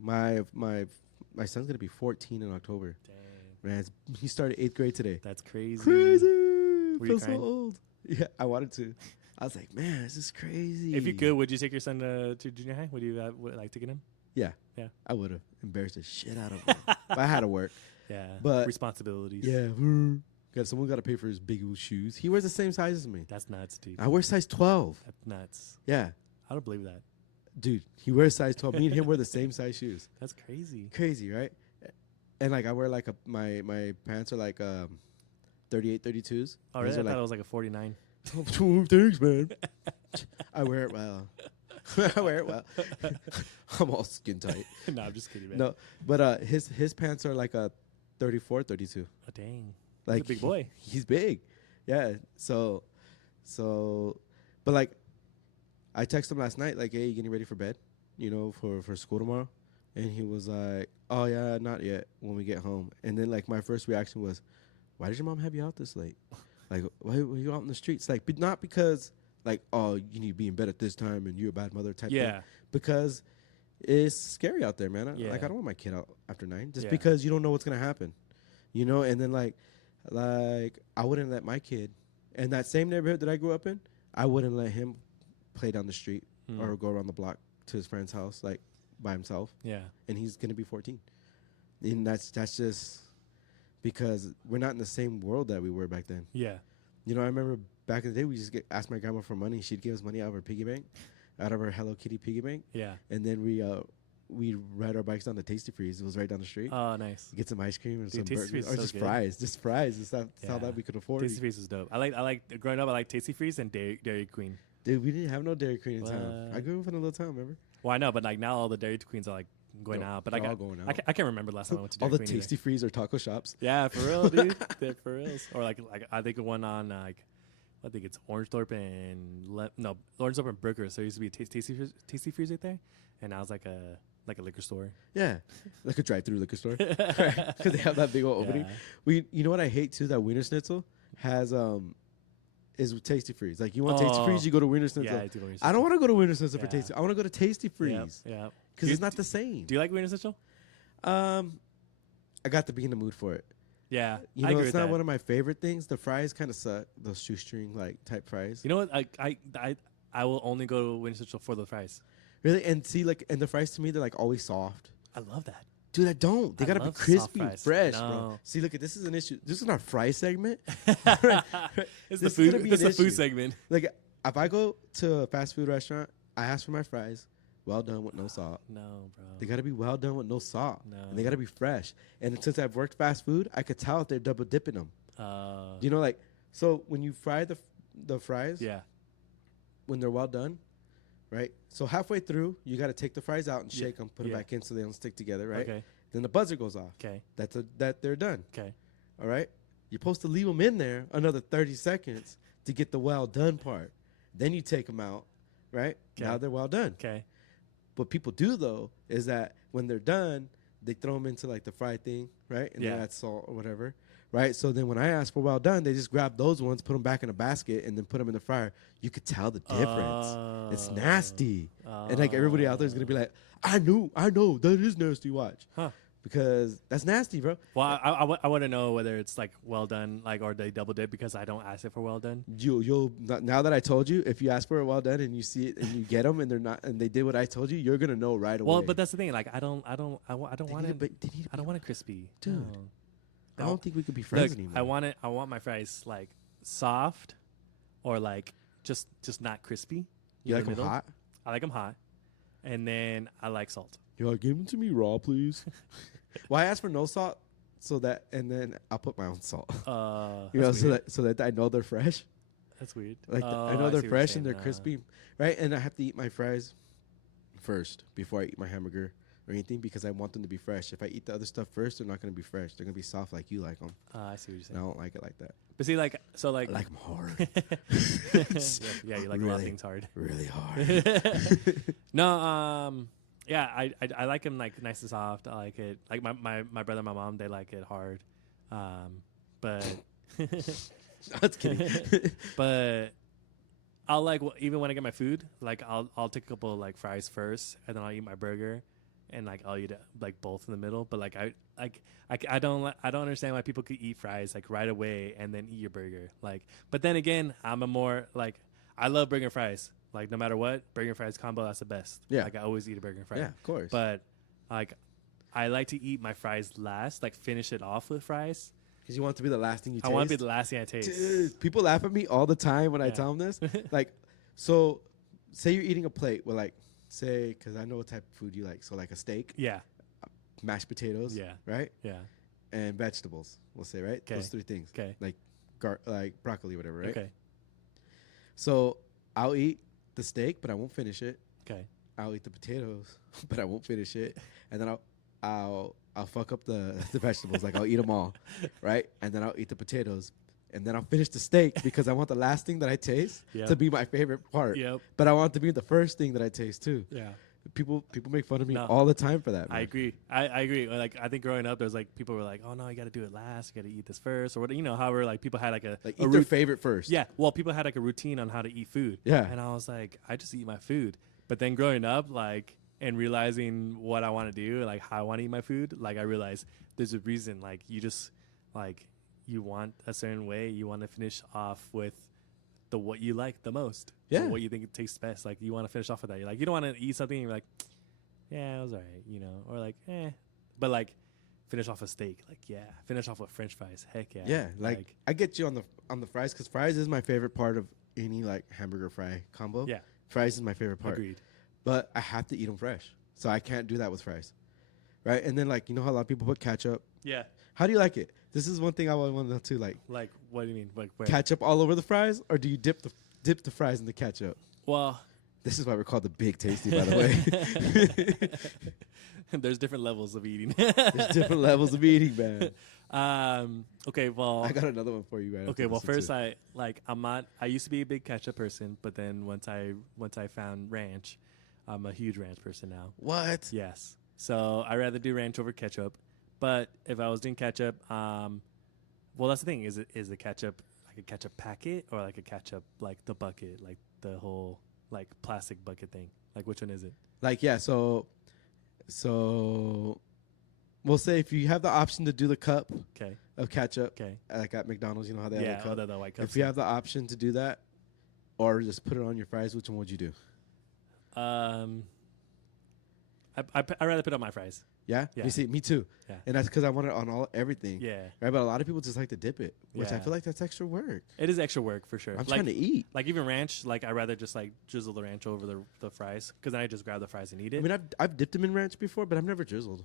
my son's gonna be 14 in October. Dang, Man, he started 8th grade today. that's crazy. Crazy. Were you Feel so crying? old. Yeah, I wanted to. I was like, man, this is crazy. If you could, would you take your son to junior high? Would you like taking him? Yeah. Yeah. I would have embarrassed the shit out of him. But I had to work. Yeah, But- responsibilities. Yeah. Someone got to pay for his big old shoes. He wears the same size as me. That's nuts, dude. I wear size 12. That's nuts. Yeah. I don't believe that. Dude, he wears size 12. Me and him wear the same size shoes. That's crazy. Crazy, right? And like I wear like my pants are like 38, 32s. Oh, really? Those I are thought like it was like a 49. Thanks, man. I wear it well. I wear it well. I'm all skin tight. No, I'm just kidding, man. No, but his pants are like a 34, 32. Oh, dang. Like He's a big boy. He's big. Yeah. So, but like, I texted him last night, like, hey, you getting ready for bed? You know, for school tomorrow? And he was like, oh yeah, not yet. When we get home. And then like my first reaction was, why did your mom have you out this late? Like, why were you out in the streets? Like, but not because like, oh, you need to be in bed at this time and you're a bad mother type thing. Yeah. Because it's scary out there, man. Yeah. Like, I don't want my kid out after 9 just Yeah. because you don't know what's gonna happen, you know. And then like I wouldn't let my kid in that same neighborhood that I grew up in. I wouldn't let him play down the street or go around the block to his friend's house like by himself. Yeah. And he's gonna be 14, and that's just because we're not in the same world that we were back then. Yeah. You know, I remember back in the day, we just asked my grandma for money. She'd give us money out of her piggy bank, out of her Hello Kitty piggy bank, Yeah. and then we ride our bikes down to Tasty Freeze. It was right down the street. Oh, nice. Get some ice cream and Dude, some Tasty burgers, Freeze is or so just good. fries. Just fries. That's all Yeah. that we could afford. Tasty Freeze is dope. I like growing up. I like Tasty Freeze and Dairy Queen. Dude, we didn't have no Dairy Queen in town. I What? grew up in a little town, remember? Well, I know, but like now all the Dairy Queens are like going They're- out. But they're all going out. I can't remember the last time I went to All Dairy the Queen. Tasty Freeze or taco shops. Yeah, for real, dude. They're for real. Or like I think of one on like I think it's Orangethorpe and Orangethorpe and Brookers. There used to be a Tasty Freeze right there, and now it's like a liquor store. Yeah, like a drive-through liquor store because they have that big old opening. Yeah. You know what I hate too? That Wiener Schnitzel has is Tasty Freeze. Like you want Tasty Oh. Freeze, you go to Wiener Schnitzel. Yeah, I do Wiener I don't want to go to Wiener Schnitzel for Yeah. Tasty. I want to go to Tasty Freeze Yeah. because it's not the same. Do you like Wiener Schnitzel? I got to be in the mood for it. Yeah, You I know, agree it's with not that. one of my favorite things. The fries kind of suck. Those shoestring like type fries. You know what? I will only go to Wiener Schnitzel for the fries. Really, and see, like, and the fries to me, they're like always soft. I love that. Dude, I don't. They I gotta be love soft crispy, and fries. fresh, bro. No. See, look, this is an issue. This is our fry segment. It's This the is food. gonna be It's an the food issue. segment. Like, if I go to a fast food restaurant, I ask for my fries, well done with no salt. No, bro. They gotta be well done with no salt. No. And they gotta be fresh. And since I've worked fast food, I could tell if they're double dipping them. You know, like, so when you fry the fries, Yeah. when they're well done, right? So halfway through, you got to take the fries out and Yeah. shake them, put them Yeah. back in so they don't stick together, right? Okay. Then the buzzer goes off. Okay. That they're done. Okay. All right. You're supposed to leave them in there another 30 seconds to get the well done part. Then you take them out, right? Okay. Now they're well done. Okay. What people do though is that when they're done, they throw them into like the fry thing, right? And Yeah. they add salt or whatever, right? So then when I ask for well done, they just grab those ones, put them back in a basket, and then put them in the fryer. You could tell the difference. It's nasty. And like everybody out there is gonna be like, I know, that is nasty. Watch, Huh. because that's nasty, bro. Well, I want to know whether it's like well done, like or they double dip because I don't ask it for well done. You'll now that I told you, if you ask for it well done and you see it and you get them and they're not and they did what I told you, you're gonna know right away. Well, but that's the thing. Like I don't They want need it. to be- they need to I don't be- want it crispy, Dude. No. I don't think we could be friends Look, anymore. I want my fries like soft, or like just not crispy. You in like the them middle. hot? I like them hot, and then I like salt. You're like, give them to me raw, please. Well, I asked for no salt, so that, and then I'll put my own salt. You know, That's weird. so that I know they're fresh. That's weird. Like I Oh, know see they're what you're fresh saying. and they're crispy, right? And I have to eat my fries first before I eat my hamburger or anything because I want them to be fresh. If I eat the other stuff first, they're not going to be fresh. They're going to be soft like you like them. I see what you're And I saying. don't like it like that. But see, like so, like I like them hard, yeah, you like a lot of Really? things hard. really hard. No, yeah, I like them like nice and soft. I like it. Like my brother and my mom, they like it hard. But That's kidding. but I'll like even when I get my food, like I'll take a couple of like fries first, and then I'll eat my burger, and like I'll eat it, like both in the middle. But like I don't understand why people could eat fries like right away and then eat your burger. Like, but then again, I'm a more like I love burger and fries. Like no matter what, burger and fries combo, that's the best. Yeah. Like I always eat a burger and fries. Yeah, of course. But like I like to eat my fries last, like finish it off with fries. Because you want it to be the last thing you taste. I want to be the last thing I taste. Dude, people laugh at me all the time when I Yeah. tell them this. Like, so say you're eating a plate with like, say, because I know what type of food you like. So like a steak, Yeah, mashed potatoes, Yeah. right? yeah. And vegetables, we'll say, right? 'Kay. Those three things. Okay. Like broccoli, whatever, right? Okay. So I'll eat the steak, but I won't finish it. Okay. I'll eat the potatoes, but I won't finish it. And then I'll fuck up the vegetables. Like I'll eat them all, right? And then I'll eat the potatoes, and then I'll finish the steak because I want the last thing that I taste Yep. to be my favorite part. Yep. But I want it to be the first thing that I taste too. Yeah. People make fun of me No. all the time for that. I Man. agree. I agree. Like I think growing up, there's like people were like, "Oh no, you got to do it last. You got to eat this first, or what? You know, however, like people had like a Like a eat their rout- favorite first. Yeah. Well, people had like a routine on how to eat food. Yeah. And I was like, I just eat my food. But then growing up, like and realizing what I want to do, like how I want to eat my food, like I realized there's a reason. Like you just like you want a certain way. You want to finish off with the what you like the most. Or Yeah. what you think it tastes best. Like you want to finish off with that. You're like you don't want to eat something and you're like, yeah, it was alright, you know, or like, but like finish off a steak, like finish off with French fries, heck yeah, Yeah, like I get you on the fries because fries is my favorite part of any like hamburger fry combo. yeah, Fries is my favorite part. agreed, But I have to eat them fresh, so I can't do that with fries, right? And then like you know how a lot of people put ketchup. yeah, How do you like it? This is one thing I want to know too. Like like what do you mean, like where? ketchup all over the fries, or do you dip the fries in the ketchup? Well, This is why we're called the Big Tasty, by the way. there's different levels of eating. There's different levels of eating, man. Okay, well, I got another one for you, right? okay, well, first I'm not. I used to be a big ketchup person, but then once I found ranch, I'm a huge ranch person now. What? Yes. So I rather do ranch over ketchup. But if I was doing ketchup, well, that's the thing. Is the ketchup like a ketchup packet or like a ketchup like the bucket, like the whole like plastic bucket thing? Like which one is it? Like yeah, so we'll say if you have the option to do the cup Okay. of ketchup, Okay. like at McDonald's, you know how they Yeah. have the cup. The white cup. If you have the option to do that, or just put it on your fries, which one would you do? I'd rather put on my fries. Yeah, Yeah. You see, me too. Yeah. And that's because I want it on everything. Yeah. Right, but a lot of people just like to dip it, which I Yeah. feel like that's extra work. It is extra work for sure. I'm like, trying to eat. like even ranch, like I rather just like drizzle the ranch over the fries because then I just grab the fries and eat it. I mean, I've dipped them in ranch before, but I've never drizzled.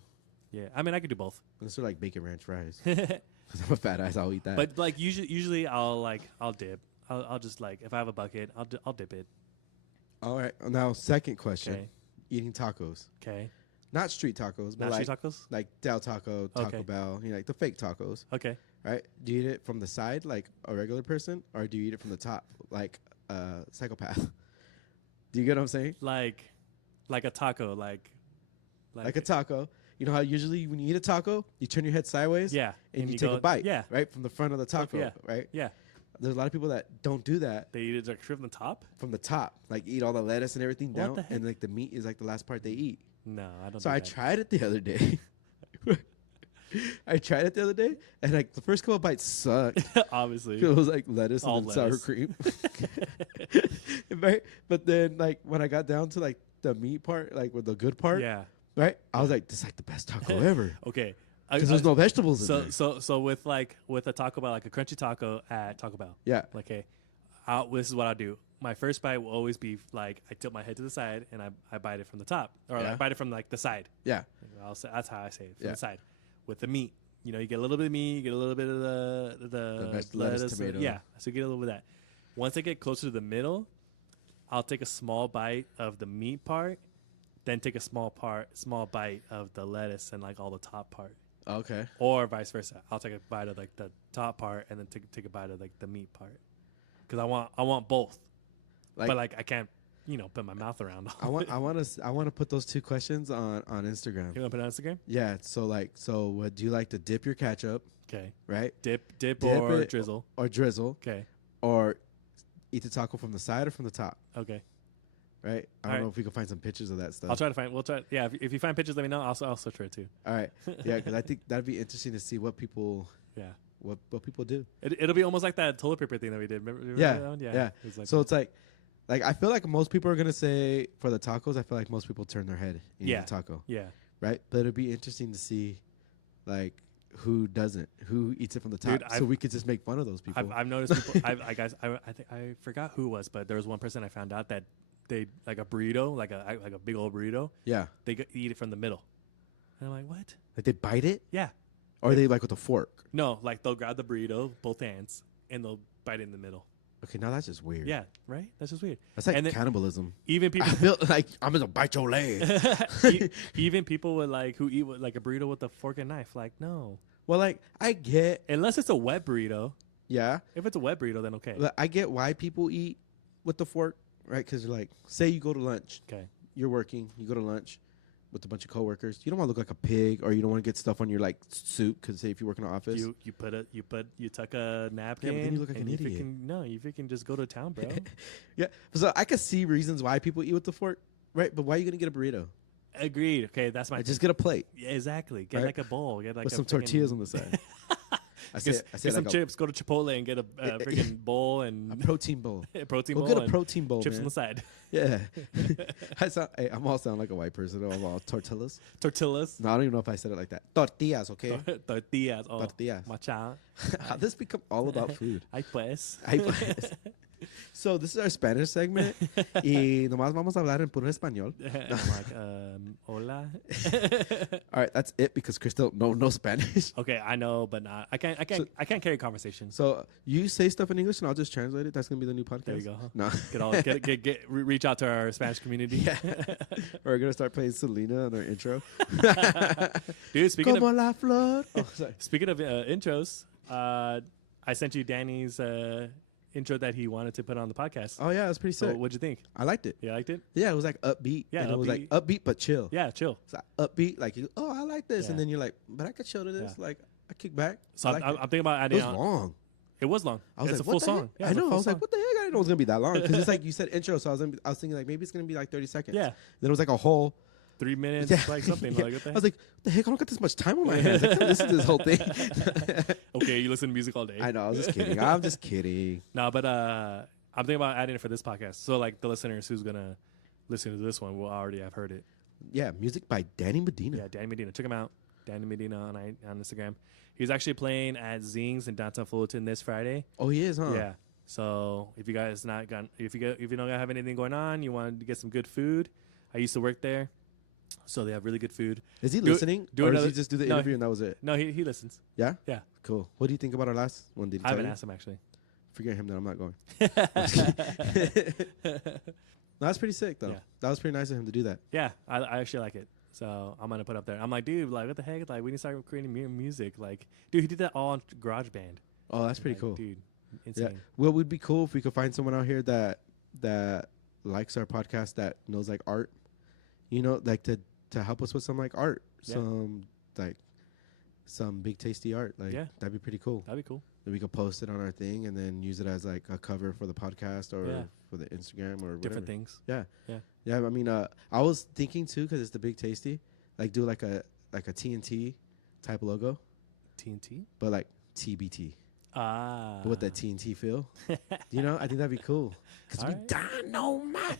Yeah. I mean, I could do both. Unless they're like bacon ranch fries. Because I'm a fat ass, I'll eat that. But like usually I'll dip. I'll just like if I have a bucket, I'll dip it. all right, now second question: Okay. eating tacos, Okay. not street tacos, but Not like street tacos. like Del Taco, Taco Okay. Bell, you know, like the fake tacos, Okay. right? Do you eat it from the side like a regular person, or do you eat it from the top like a psychopath? Do you get what I'm saying? Like a taco. Like Like a taco. You know how usually when you eat a taco, you turn your head sideways, Yeah. and you take go- a bite, Yeah. right, from the front of the taco, yeah. right? Yeah. There's a lot of people that don't do that They eat it like from the top. from the top, like eat all the lettuce and everything What down, the heck? and like the meat is like the last part they eat. No, I don't. So do I that. tried it the other day. I tried it the other day, and like the first couple bites sucked. Obviously. It was like lettuce All and then sour lettuce. cream. Right? But then like when I got down to like the meat part, like with the good part, Yeah. right? I was like, this is like the best taco ever. Okay. Because there's no vegetables in So there. so with a Taco Bell, like a crunchy taco at Taco Bell. Yeah. Like, hey, this is what I do. My first bite will always be like I tilt my head to the side and I bite it from the top, or Yeah. I bite it from like the side. Yeah. That's how I say it, from Yeah. the side. With the meat, you know, you get a little bit of meat, you get a little bit of the lettuce, lettuce, tomato. yeah. So you get a little bit of that. Once I get closer to the middle, I'll take a small bite of the meat part, then take a small bite of the lettuce and like all the top part, Okay. or vice versa. I'll take a bite of like the top part and then take a bite of like the meat part, because I want both, Like but like I can't, you know, put my mouth around. I want to put those two questions on Instagram. You want to put it on Instagram? Yeah. So what do you like to dip your ketchup, Okay. right? Dip Dip or it drizzle. Or drizzle, Okay. or eat the taco from the side or from the top, Okay. right? I don't Alright. know if we can find some pictures of that stuff. I'll try to find. We'll try. Yeah. If you find pictures, let me know. I'll search for it too. All right. Yeah, because I think that'd be interesting to see what people Yeah. what people do. It'll be almost like that toilet paper thing that we did. Remember Yeah, that one? yeah. It was like So it's like I feel like most people are gonna say for the tacos. I feel like most people turn their head eating Yeah. the taco, yeah. right? But it'd be interesting to see, like, who doesn't, who eats it from the top, Dude, so we could just make fun of those people. I've noticed people. I think I forgot who it was, but there was one person I found out that they like a burrito, like a big old burrito. Yeah, They eat it from the middle, and I'm like, what? like they bite it, Yeah. or they like with a fork. No, like they'll grab the burrito both hands and they'll bite it in the middle. Okay, now that's just weird. Yeah, right. That's just weird. That's like And then cannibalism. Even I people, feel like I'm gonna bite your leg. even people with like who eat with like a burrito with a fork and knife. Like, no, Well, like I get, unless it's a wet burrito. yeah, If it's a wet burrito, then okay. but I get why people eat with the fork, right? Because like, say you go to lunch, Okay. you're working, you go to lunch with a bunch of coworkers. You don't want to look like a pig, or you don't want to get stuff on your like suit. Because say if you work in an office, You tuck a napkin. then you look like and an you idiot. You freaking just go to town, bro. yeah. So I could see reasons why people eat with the fork, right? But why are you gonna get a burrito? Agreed. Okay, that's my. Like, just get a plate Yeah, exactly. Get Right? like a bowl. Get like with a some freaking- tortillas on the side. I Get, said get some like chips. Go to Chipotle and get a freaking bowl a and protein bowl. a protein Go bowl. get a and protein bowl, chips man. on the side. Yeah. I'm all sound like a white person. Though. I'm all tortillas. Tortillas. No, I don't even know if I said it like that. Tortillas, okay? Tortillas. Oh, Tortillas. macha. How this become all about food? Ay pues. Ay, pues. So this is our Spanish segment. Y nomás vamos a hablar en puro español. I'm like, hola. All right, that's it because Chris don't know no Spanish. Okay, I know, but not. I can't carry conversations. So you say stuff in English and I'll just translate it. That's gonna be the new podcast. There you go. Huh? No. Reach out to our Spanish community. Yeah. We're gonna start playing Selena in our intro. Dude, Como la flor. Oh, sorry. speaking of intros, I sent you Danny's intro that he wanted to put on the podcast. Oh yeah, it was pretty So sick. what'd you think? I liked it. You liked it? Yeah, it was like upbeat. Yeah, and it was like upbeat but chill. Yeah, chill. It's like upbeat, like oh, I like this, Yeah. and then you're like, but I could chill to this. Yeah. Like I kick back. So I I'm liked it. thinking about It adding was on. long. It was long. I was It's like, a full what the song. heck? Yeah, I it's a know. I full was like, song. what the heck? I didn't know it was gonna be that long because it's like you said intro, so I was thinking like maybe it's gonna be like 30 seconds. Yeah, Then it was like a whole. 3 minutes, Yeah. like something. Yeah. Like what the I was like, what the heck? I don't got this much time on my hands. I can't listen to this whole thing. okay, you listen to music all day. I know. I was just kidding. I'm just kidding. No, but I'm thinking about adding it for this podcast. So like the listeners who's gonna listen to this one will already have heard it. Yeah, music by Danny Medina. Yeah, Danny Medina. Check him out. Danny Medina on Instagram. He's actually playing at Zings in downtown Fullerton this Friday. Oh, he is, huh? Yeah. So if you guys if you don't have anything going on, you want to get some good food. I used to work there, so they have really good food. Is he Do- listening? do or does another- he just do the no, interview and that was it? No, he listens. Yeah? Yeah. Cool. What do you think about our last one? Did he I tell haven't you? asked him actually. Forget him that I'm not going. No, that's pretty sick, though. Yeah. That was pretty nice of him to do that. Yeah, I actually like it. So I'm gonna put up there. I'm like, dude, like, what the heck? Like, we need to start creating music. Like, dude, he did that all on GarageBand. Oh, that's pretty Like, cool. dude. Yeah. Insane. Well, it would be cool if we could find someone out here that likes our podcast, that knows like art, you know, like to help us with some like art, Yeah. some big tasty art. Like Yeah. that'd be pretty cool. That'd be cool. That we could post it on our thing and then use it as like a cover for the podcast or Yeah. for the Instagram or Different whatever. things. Yeah. Yeah. Yeah. I mean, I was thinking too, cause it's the big tasty, like do like a TNT type logo, TNT. but like TBT. Ah. But with that TNT feel, you know, I think that'd be cool. Cause we Alright. dynamite.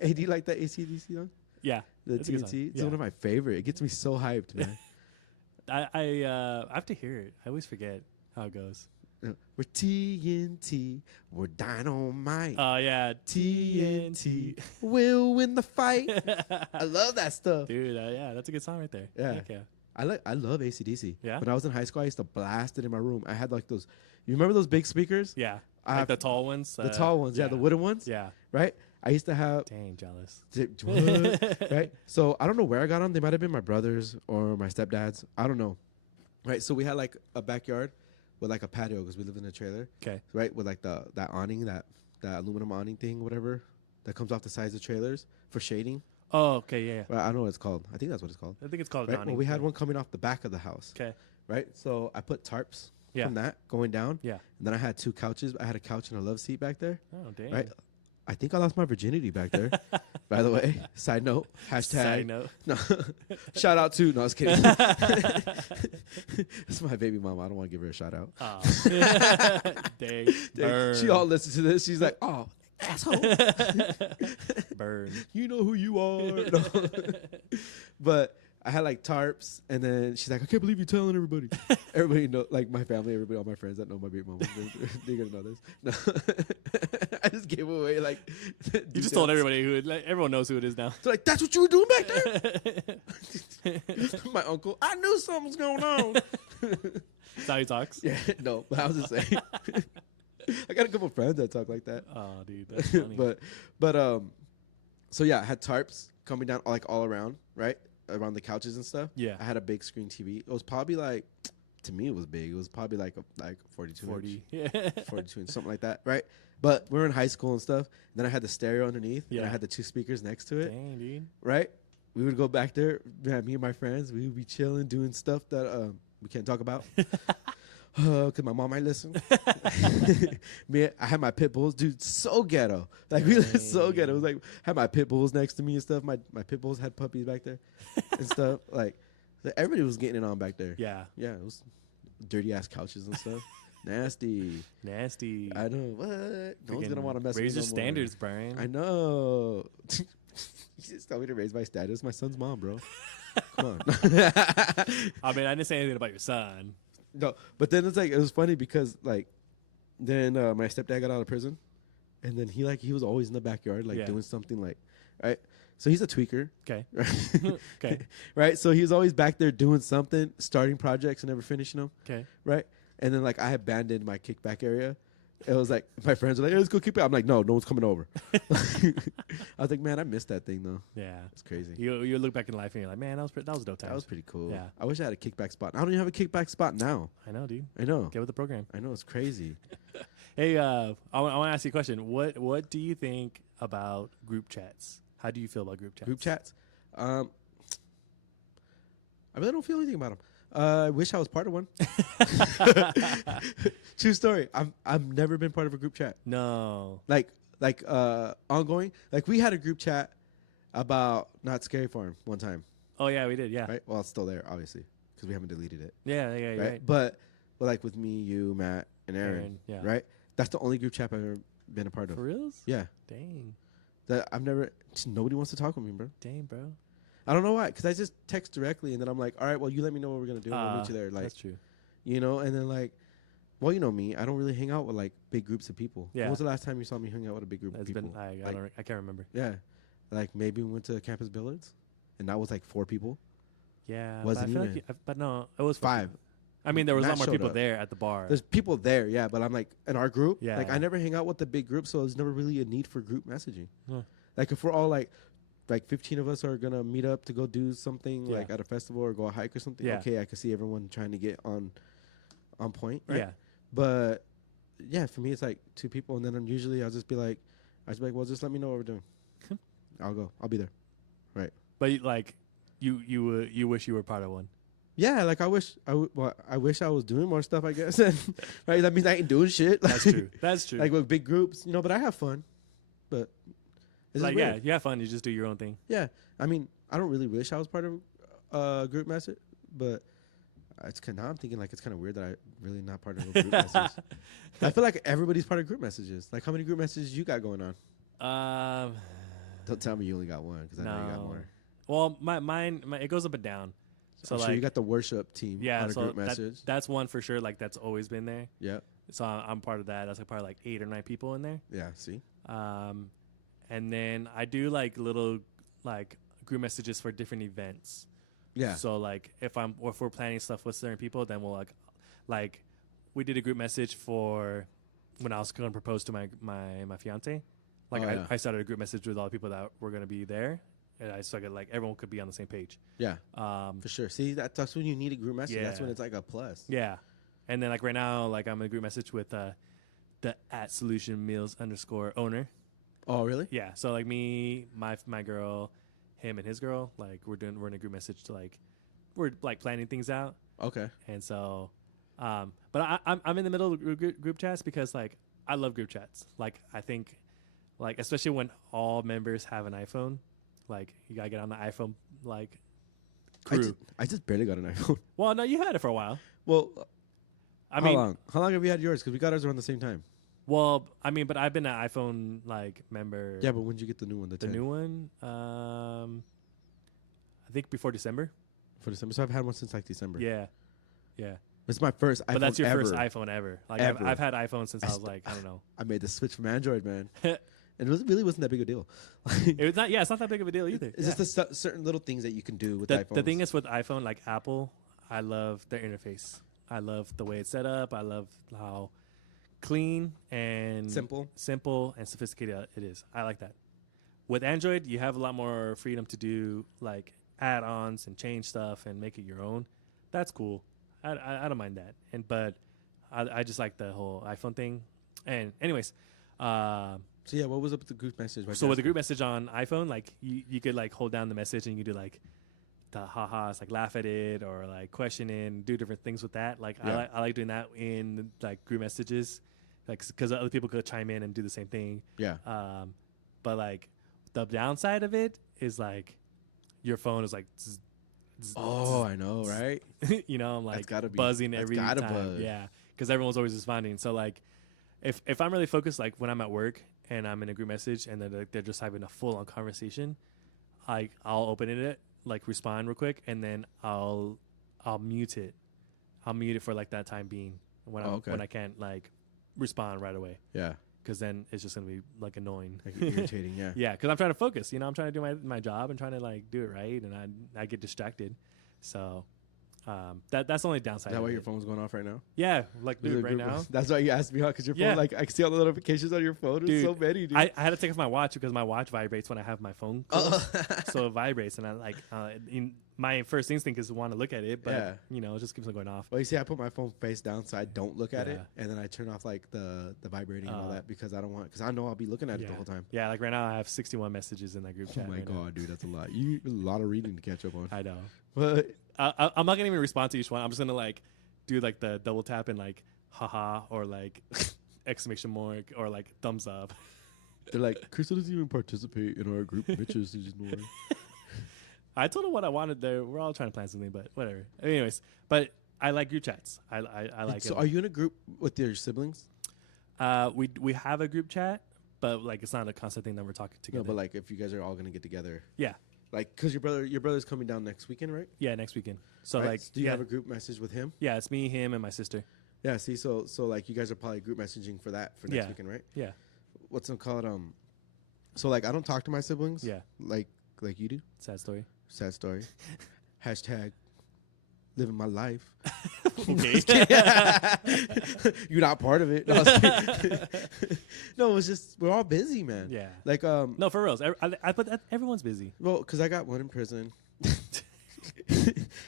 Hey, do you like that AC/DC song? Yeah. The It's a good song. TNT. It's Yeah. one of my favorite. It gets me so hyped, man. I have to hear it. I always forget how it goes. We're TNT. We're dynamite. Oh yeah, TNT. We'll win the fight. I love that stuff. Dude, yeah, that's a good song right there. Yeah. Heck yeah. I love AC/DC. Yeah? When I was in high school, I used to blast it in my room. I had like those. You remember those big speakers? Yeah. I Like have the tall ones. the tall ones. Yeah, the wooden ones. Yeah. Right. I used to have. Dang, jealous. What? Right? So I don't know where I got them. They might have been my brothers or my stepdad's. I don't know. Right? So we had like a backyard with like a patio because we lived in a trailer. Okay. Right? With like that awning, that aluminum awning thing, whatever, that comes off the sides of trailers for shading. Oh, okay, yeah. Right? I don't know what it's called. I think that's what it's called. I think it's called Right? awning. Well, we had one coming off the back of the house. Okay. Right? So I put tarps Yeah. from that going down. Yeah. And then I had two couches. I had a couch and a love seat back there. Oh, dang. Right? I think I lost my virginity back there. By the way, side note, hashtag. Side note. No, shout out to. No, I was kidding. It's my baby mama. I don't want to give her a shout out. Oh. Dang. She all listens to this. She's like, "Oh, asshole, Burn. you know who you are." No. But I had like tarps, and then she's like, "I can't believe you're telling everybody." Everybody know, like my family, everybody, all my friends that know my baby mama, they're gonna know this. No, I just gave away like. You just told everybody who like, everyone knows who it is now. They're like, "That's what you were doing back there." My uncle, I knew something was going on. That's how he talks. Yeah, no, but I was just saying. I got a couple friends that talk like that. Oh, dude, that's funny. but so yeah, I had tarps coming down like all around, right? Around the couches and stuff. Yeah. I had a big screen TV. It was probably like, to me, it was big. It was probably like 42 40. inch, Yeah. 42 inch, something like that, right? But we were in high school and stuff. And then I had the stereo underneath. And Yeah. I had the 2 speakers next to it, Dang, dude. right? We would go back there. Yeah, me and my friends, we would be chilling, doing stuff that we can't talk about. Because my mom might listen. I had my pit bulls, dude, so ghetto. Like, we lived so ghetto. It was like, had my pit bulls next to me and stuff. My pit bulls had puppies back there and stuff. Like, everybody was getting it on back there. Yeah. Yeah, it was dirty ass couches and stuff. Nasty. Nasty. I know. What? No one's going to want to mess with me. Raise your no more. standards, Brian. I know. You just tell me to raise my status. My son's mom, bro. Come on. I mean, I didn't say anything about your son. No, but then it's like it was funny because like then my stepdad got out of prison, and then he was always in the backyard like Yeah. doing something like right. So he's a tweaker, Okay. right? Okay. Right. So he was always back there doing something, starting projects and never finishing them, Okay. right? And then like I abandoned my kickback area. It was like my friends were like, hey, "Let's go kick back." I'm like, "No, no one's coming over." I was like, "Man, I missed that thing though. Yeah. It's crazy." You look back in life and you're like, man, that was dope time. That was pretty cool. Yeah. I wish I had a kickback spot. I don't even have a kickback spot now. I know, dude. I know. Get with the program. I know. It's crazy. Hey, I want to ask you a question. What do you think about group chats? How do you feel about group chats? Group chats. I really don't feel anything about them. I wish I was part of one. True story. I've never been part of a group chat. No. Like ongoing. Like we had a group chat about Not Scary Farm one time, Oh yeah, we did. Yeah. right? Well, it's still there, obviously, because we haven't deleted it, Yeah. Yeah. You're right? right. But like with me, you, Matt, and Aaron, Yeah. right? That's the only group chat I've ever been a part of. For reals? Yeah, Dang. that I've never. Just nobody wants to talk with me, bro. Dang, bro. I don't know why, because I just text directly, and then I'm like, all right, well, you let me know what we're gonna do. I'll meet you there. Like, that's true. you know, and then like, well, you know me, I don't really hang out with like big groups of people. Yeah. When was the last time you saw me hang out with a big group of It's people? been I Like, don't I can't remember. yeah, like maybe we went to campus billiards, and that was like 4 people. Yeah. Wasn't but I feel even. like but no, it was 5. I mean, there was a lot Matt more showed people up. there at the bar. There's people there, yeah, but I'm like in our group. Yeah, Like yeah. I never hang out with the big group, so there's never really a need for group messaging. Huh. Like if we're all like 15 of us are gonna meet up to go do something Yeah. like at a festival or go a hike or something. Yeah. Okay, I can see everyone trying to get on point. Right? Yeah. But yeah, for me it's like 2 people, and then I'll just be like, well, just let me know what we're doing. I'll go. I'll be there. But like, you wish you were part of one. Yeah, like I wish I was doing more stuff. I guess, right? That means I ain't doing shit. That's true. That's true. Like with big groups, but I have fun. But it's like just weird. yeah, you have fun. You just do your own thing. Yeah. I mean, I don't really wish I was part of a group message, but now I'm thinking like it's kind of weird that I really not part of a group message. I feel like everybody's part of group messages. Like how many group messages you got going on? Don't tell me you only got one, because I know you got No. more. Well, mine it goes up and down. So I'm like sure you got the worship team yeah, on a so group message. that's one for sure. Like that's always been there. Yeah. So I'm part of that. That's like probably like 8 or 9 people in there. Yeah. See. And then I do like little like group messages for different events. Yeah. So like if we're planning stuff with certain people, then we'll like we did a group message for when I was going to propose to my fiance. Like Oh, yeah. I started a group message with all the people that were going to be there, and I started like everyone could be on the same page. Yeah. For sure. See, that's when you need a group message. That's when Yeah. it's like a plus. Yeah, and then like right now, like I'm in a group message with the @solutionmeals_ owner. Oh, really? Yeah, so like me, my girl, him and his girl, like we're in a group message to like we're like planning things out. Okay. And so, but I'm in the middle of group chats because like I love group chats. Like I think, like especially when all members have an iPhone, like you gotta get on the iPhone like crew. I just barely got an iPhone. Well, no, you had it for a while. Well, I mean, how long have you had yours? Because we got ours around the same time. well, I mean, but I've been an iPhone like member. Yeah, but when did you get the new one? the 10? new one. I think before December. For December. So I've had one since like December. Yeah, yeah. It's my first iPhone But that's your ever. first iPhone ever. Like Ever. I've had iPhone since I was like I don't know. I made the switch from Android, man. And it really wasn't that big a deal. It was not. Yeah, it's not that big of a deal either. It's Yeah. just the certain little things that you can do with the iPhones. thing is with iPhone, like Apple, I love their interface. I love the way it's set up. I love how clean and simple and sophisticated it is. I like that. With Android, you have a lot more freedom to do like add-ons and change stuff and make it your own. That's cool. I don't mind that. But I just like the whole iPhone thing. And anyways, so yeah, what was up with the group message? So with the group message on iPhone, like you could like hold down the message and you could do like the ha-has, like laugh at it or like question it and do different things with that. Like I like doing that in like group messages, like because other people could chime in and do the same thing. Yeah. But like the downside of it is like your phone is like I know, right? You know, I'm like gotta be, buzzing every time. Buzz. Yeah, because everyone's always responding. So like if I'm really focused, like when I'm at work and I'm in a group message and they're just having a full on conversation, I'll open it, like respond real quick, and then I'll mute it. I'll mute it for like that time being when when I can't like respond right away. Yeah. Because then it's just gonna be like annoying, like irritating. Yeah. Yeah, because I'm trying to focus. You know, I'm trying to do my job and trying to like do it right, and I get distracted. So that's the only downside. Is that why your phone's going off right now? Yeah, like dude, right now. That's why you asked me how, because your phone, like I can see all the notifications on your phone. There's so many, dude. I had to take off my watch because my watch vibrates when I have my phone closed. So it vibrates, and I like my first instinct is to want to look at it, but you know, it just keeps on going off. Well, you see, I put my phone face down so I don't look at it, and then I turn off like the vibrating and all that because I don't want, because I know I'll be looking at it the whole time. Yeah, like right now I have 61 messages in that group chat. Oh my god, now. Dude, that's a lot. You a lot of reading to catch up on. I know, but I'm not gonna even respond to each one. I'm just gonna like do like the double tap and like haha or like exclamation mark or like thumbs up. They're like, Crystal doesn't even participate in our group bitches. I told them what I wanted there. We're all trying to plan something, but whatever. Anyways, but I like group chats. I like it. So are you in a group with your siblings? We have a group chat, but like it's not a constant thing that we're talking together. No, but like if you guys are all gonna get together. Yeah. Like, cause your brother's coming down next weekend, right? Yeah, next weekend. So right? like, do you have a group message with him? Yeah, it's me, him, and my sister. Yeah. See, so like you guys are probably group messaging for next weekend, right? Yeah. What's it called? So like I don't talk to my siblings. Yeah. Like you do. Sad story. Sad story. Hashtag living my life. Okay. You're not part of it. No, it's just we're all busy, man. Yeah. Like no, for reals. I put that everyone's busy. Well, because I got one in prison.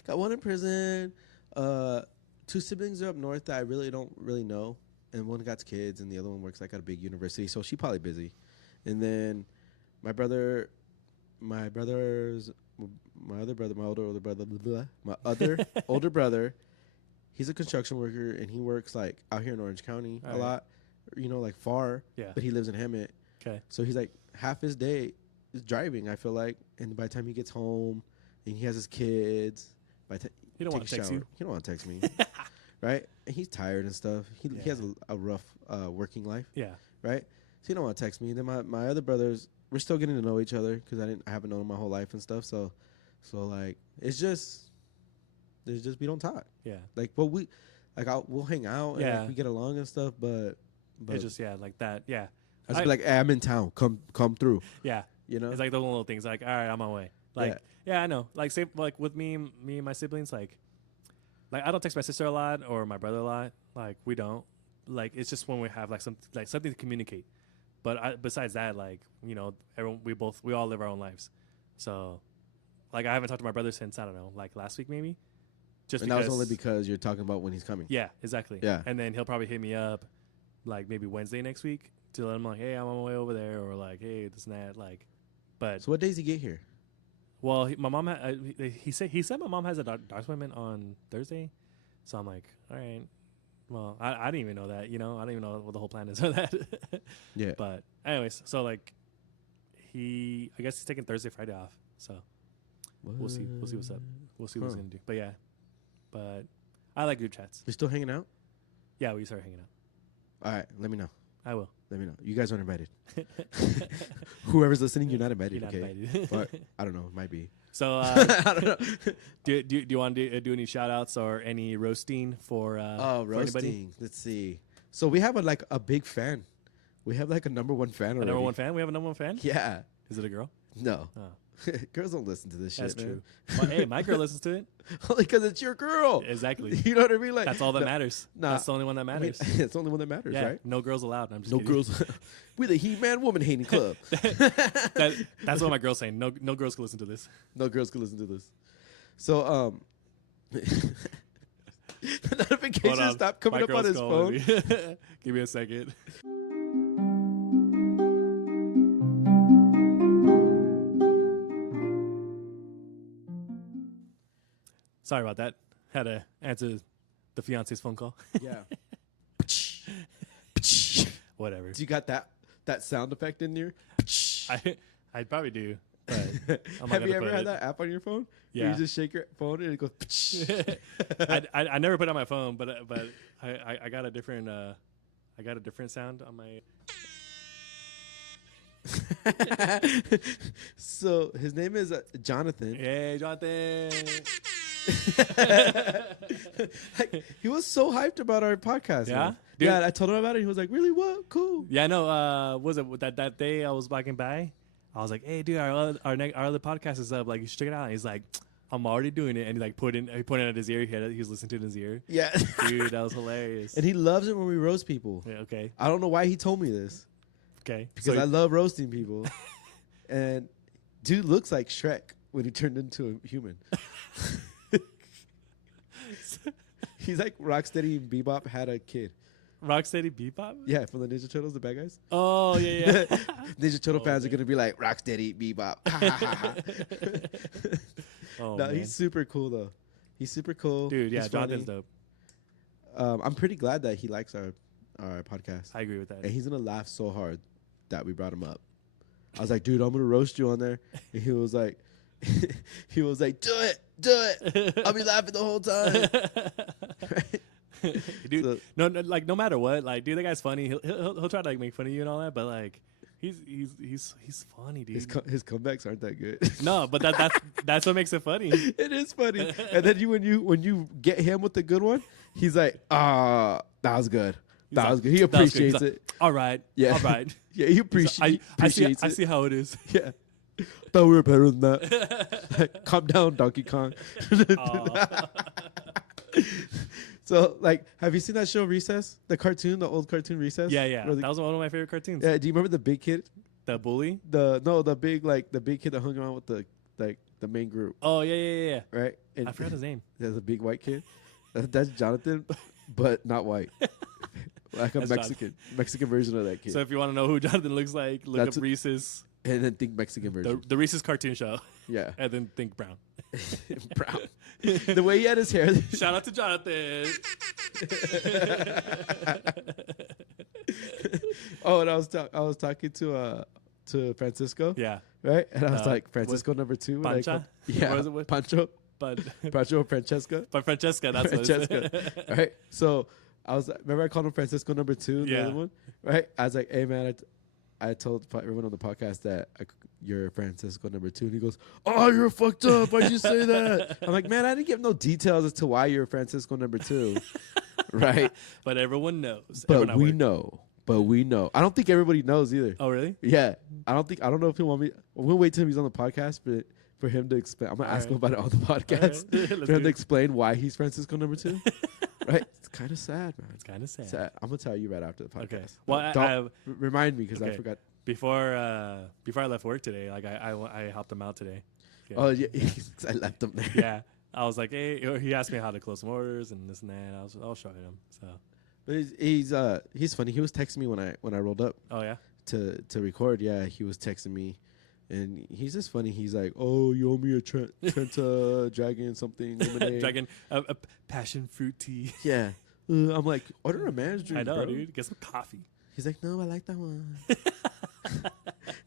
Got one in prison. 2 siblings are up north that I really don't know, and one got kids, and the other one works like at a big university, so she's probably busy. And then my other brother, my other older brother, he's a construction worker, and he works like out here in Orange County a lot, you know, like far. Yeah. But he lives in Hemet. Okay. So he's like half his day is driving, I feel like, and by the time he gets home and he has his kids, he don't want to text you. He don't want to text me, right? And he's tired and stuff. He has a rough working life. Yeah. Right. So he don't want to text me. Then my other brothers, we're still getting to know each other because I haven't known him my whole life and stuff. So like it's just we don't talk. Yeah. Like, but we'll hang out and like, we get along and stuff. But it's just like that. Yeah. I just be like, hey, I'm in town. Come through. Yeah. You know. It's like those little things. Like, all right, I'm on my way. Like, yeah, I know. Like, say, like with me and my siblings, like I don't text my sister a lot or my brother a lot. Like, we don't. Like, it's just when we have like something to communicate. But besides that, like, you know, we all live our own lives. So, like, I haven't talked to my brother since, I don't know, like last week maybe. And that was only because you're talking about when he's coming. Yeah, exactly. Yeah. And then he'll probably hit me up like maybe Wednesday next week to let him like, hey, I'm on my way over there, or like, hey, this and that. Like, but so what days he get here? Well, my mom he said my mom has a doctor's appointment on Thursday, so I'm like, all right. Well, I didn't even know that. You know, I don't even know what the whole plan is for that. Yeah. But anyways, so like, I guess he's taking Thursday, Friday off. So we'll see what's up. We'll see what he's gonna do. But yeah, but I like group chats. You're still hanging out? Yeah, we start hanging out. All right, let me know. I will. Let me know. You guys aren't invited. Whoever's listening, you're not invited. You're not okay? invited. But I don't know. It might be. So I don't know. do you want to do any shout outs or any roasting for roasting. for anybody? Let's see. So we have a big fan. We have like a number one fan already. A number one fan? We have a number one fan? Yeah. Is it a girl? No. Oh. Girls don't listen to this shit. That's man. true. Hey, my girl listens to it. Only because it's your girl. Exactly. You know what I mean? Like That's all that matters. nah, That's the only one that I mean, matters. it's the only one that matters, Yeah, right? no girls allowed. I'm just No kidding. girls. We're the He-Man woman hating club. That's what my girl's saying. No girls can listen to this. No girls can listen to this. So the Hold notifications on. stopped coming My up on girl's his calling phone. me. Give me a second. Sorry about that. Had to answer the fiance's phone call. Yeah. Whatever. Do you got that sound effect in there? I probably do. But I'm not Have you gonna ever put had it. that app on your phone? Where Yeah. you just shake your phone and it goes. I never put it on my phone, but I got a different sound on my. So his name is Jonathan. Hey, Jonathan. Like, he was so hyped about our podcast. Yeah? man. Dude. Yeah. I told him about it. He was like, "Really? What? Cool." Yeah, no. Was it that day I was walking by? I was like, "Hey, dude, our other podcast is up. Like, you should check it out." And he's like, "I'm already doing it," and he like pointed at his ear. He was listening to it in his ear. Yeah. Dude, that was hilarious. And he loves it when we roast people. Yeah, okay, I don't know why he told me this okay. because I love roasting people. And dude looks like Shrek when he turned into a human. He's like Rocksteady and Bebop had a kid. Rocksteady Bebop. Yeah, from the Ninja Turtles, the bad guys. Oh yeah. Ninja Turtle Oh, fans are man. gonna be like Rocksteady Bebop. Oh No, man. he's super cool though. He's super cool, Dude, yeah, He's Jonathan's funny. dope. I'm pretty glad that he likes our podcast, I agree with that. and he's gonna laugh so hard that we brought him up. I was like, dude, I'm gonna roast you on there, and he was like, do it, I'll be laughing the whole time. Dude, So- no matter what, like, dude, that guy's funny. He'll try to like make fun of you and all that, but like, he's funny, dude. his comebacks aren't that good. No, but that's what makes it funny. It is funny. And then when you get him with the good one, he's like, that was good. That like, was good. He "That was good." He's appreciates like, it. All right, Yeah. all right. Yeah, he He appreciates I it. see how it is. Yeah. Thought we were better than that. Calm down, Donkey Kong. Aw. So, like, have you seen that show Recess? The cartoon, the old cartoon Recess? Yeah. Where the- That was one of my favorite cartoons. yeah. Do you remember the big kid? The bully. The big kid that hung around with the main group, Oh yeah. right? And I forgot his name. there's a big white kid. That's Jonathan, but not white. Like a That's Mexican version of that kid. So if you want to know who Jonathan looks like, look That's up Reese's, and then think Mexican version. the Reese's cartoon show, Yeah. and then think Brown. Brown. The way he had his hair. Shout out to Jonathan. Oh, and I was talking to Francisco, Yeah, right? And I was Uh, like, Francisco number 2. and I Pancha? called- yeah, What was it with? Pancho, but Francesca, Francesca, that's what it Francesca, right? So remember I called him Francisco number 2, the Yeah. other one, right? I was like, hey man, I told everyone on the podcast that you're Francisco number 2, and he goes, "Oh, you're fucked up. Why'd you say that?" I'm like, man, I didn't give no details as to why you're Francisco number 2, right? But everyone knows. But Everyone at we work. know. But we know. I don't think everybody knows either. Oh really? Yeah, I don't know if he want me. We'll wait till he's on the podcast, but for him to explain, I'm gonna ask him Alright. about it on the podcast. Let's For him do to it. explain why he's Francisco number 2. Right? It's kind of sad, man. It's kind of sad. Sad. I'm gonna tell you right after the podcast. Okay. Well, Don't- remind me because I okay. forgot. before I left work today, like I helped him out today. Yeah. Oh yeah, 'cause I left him there. Yeah. I was like, hey, or he asked me how to close some orders and this and that. I was showing him. So, But he's funny. He was texting me when I rolled up oh yeah, to record. Yeah, he was texting me, and he's just funny. He's like, "Oh, you owe me a Trenta Dragon something lemonade." dragon a passion fruit tea. Yeah. I'm like, order a man's drink. I know, bro. dude. Get some coffee. He's like, no, I like that one.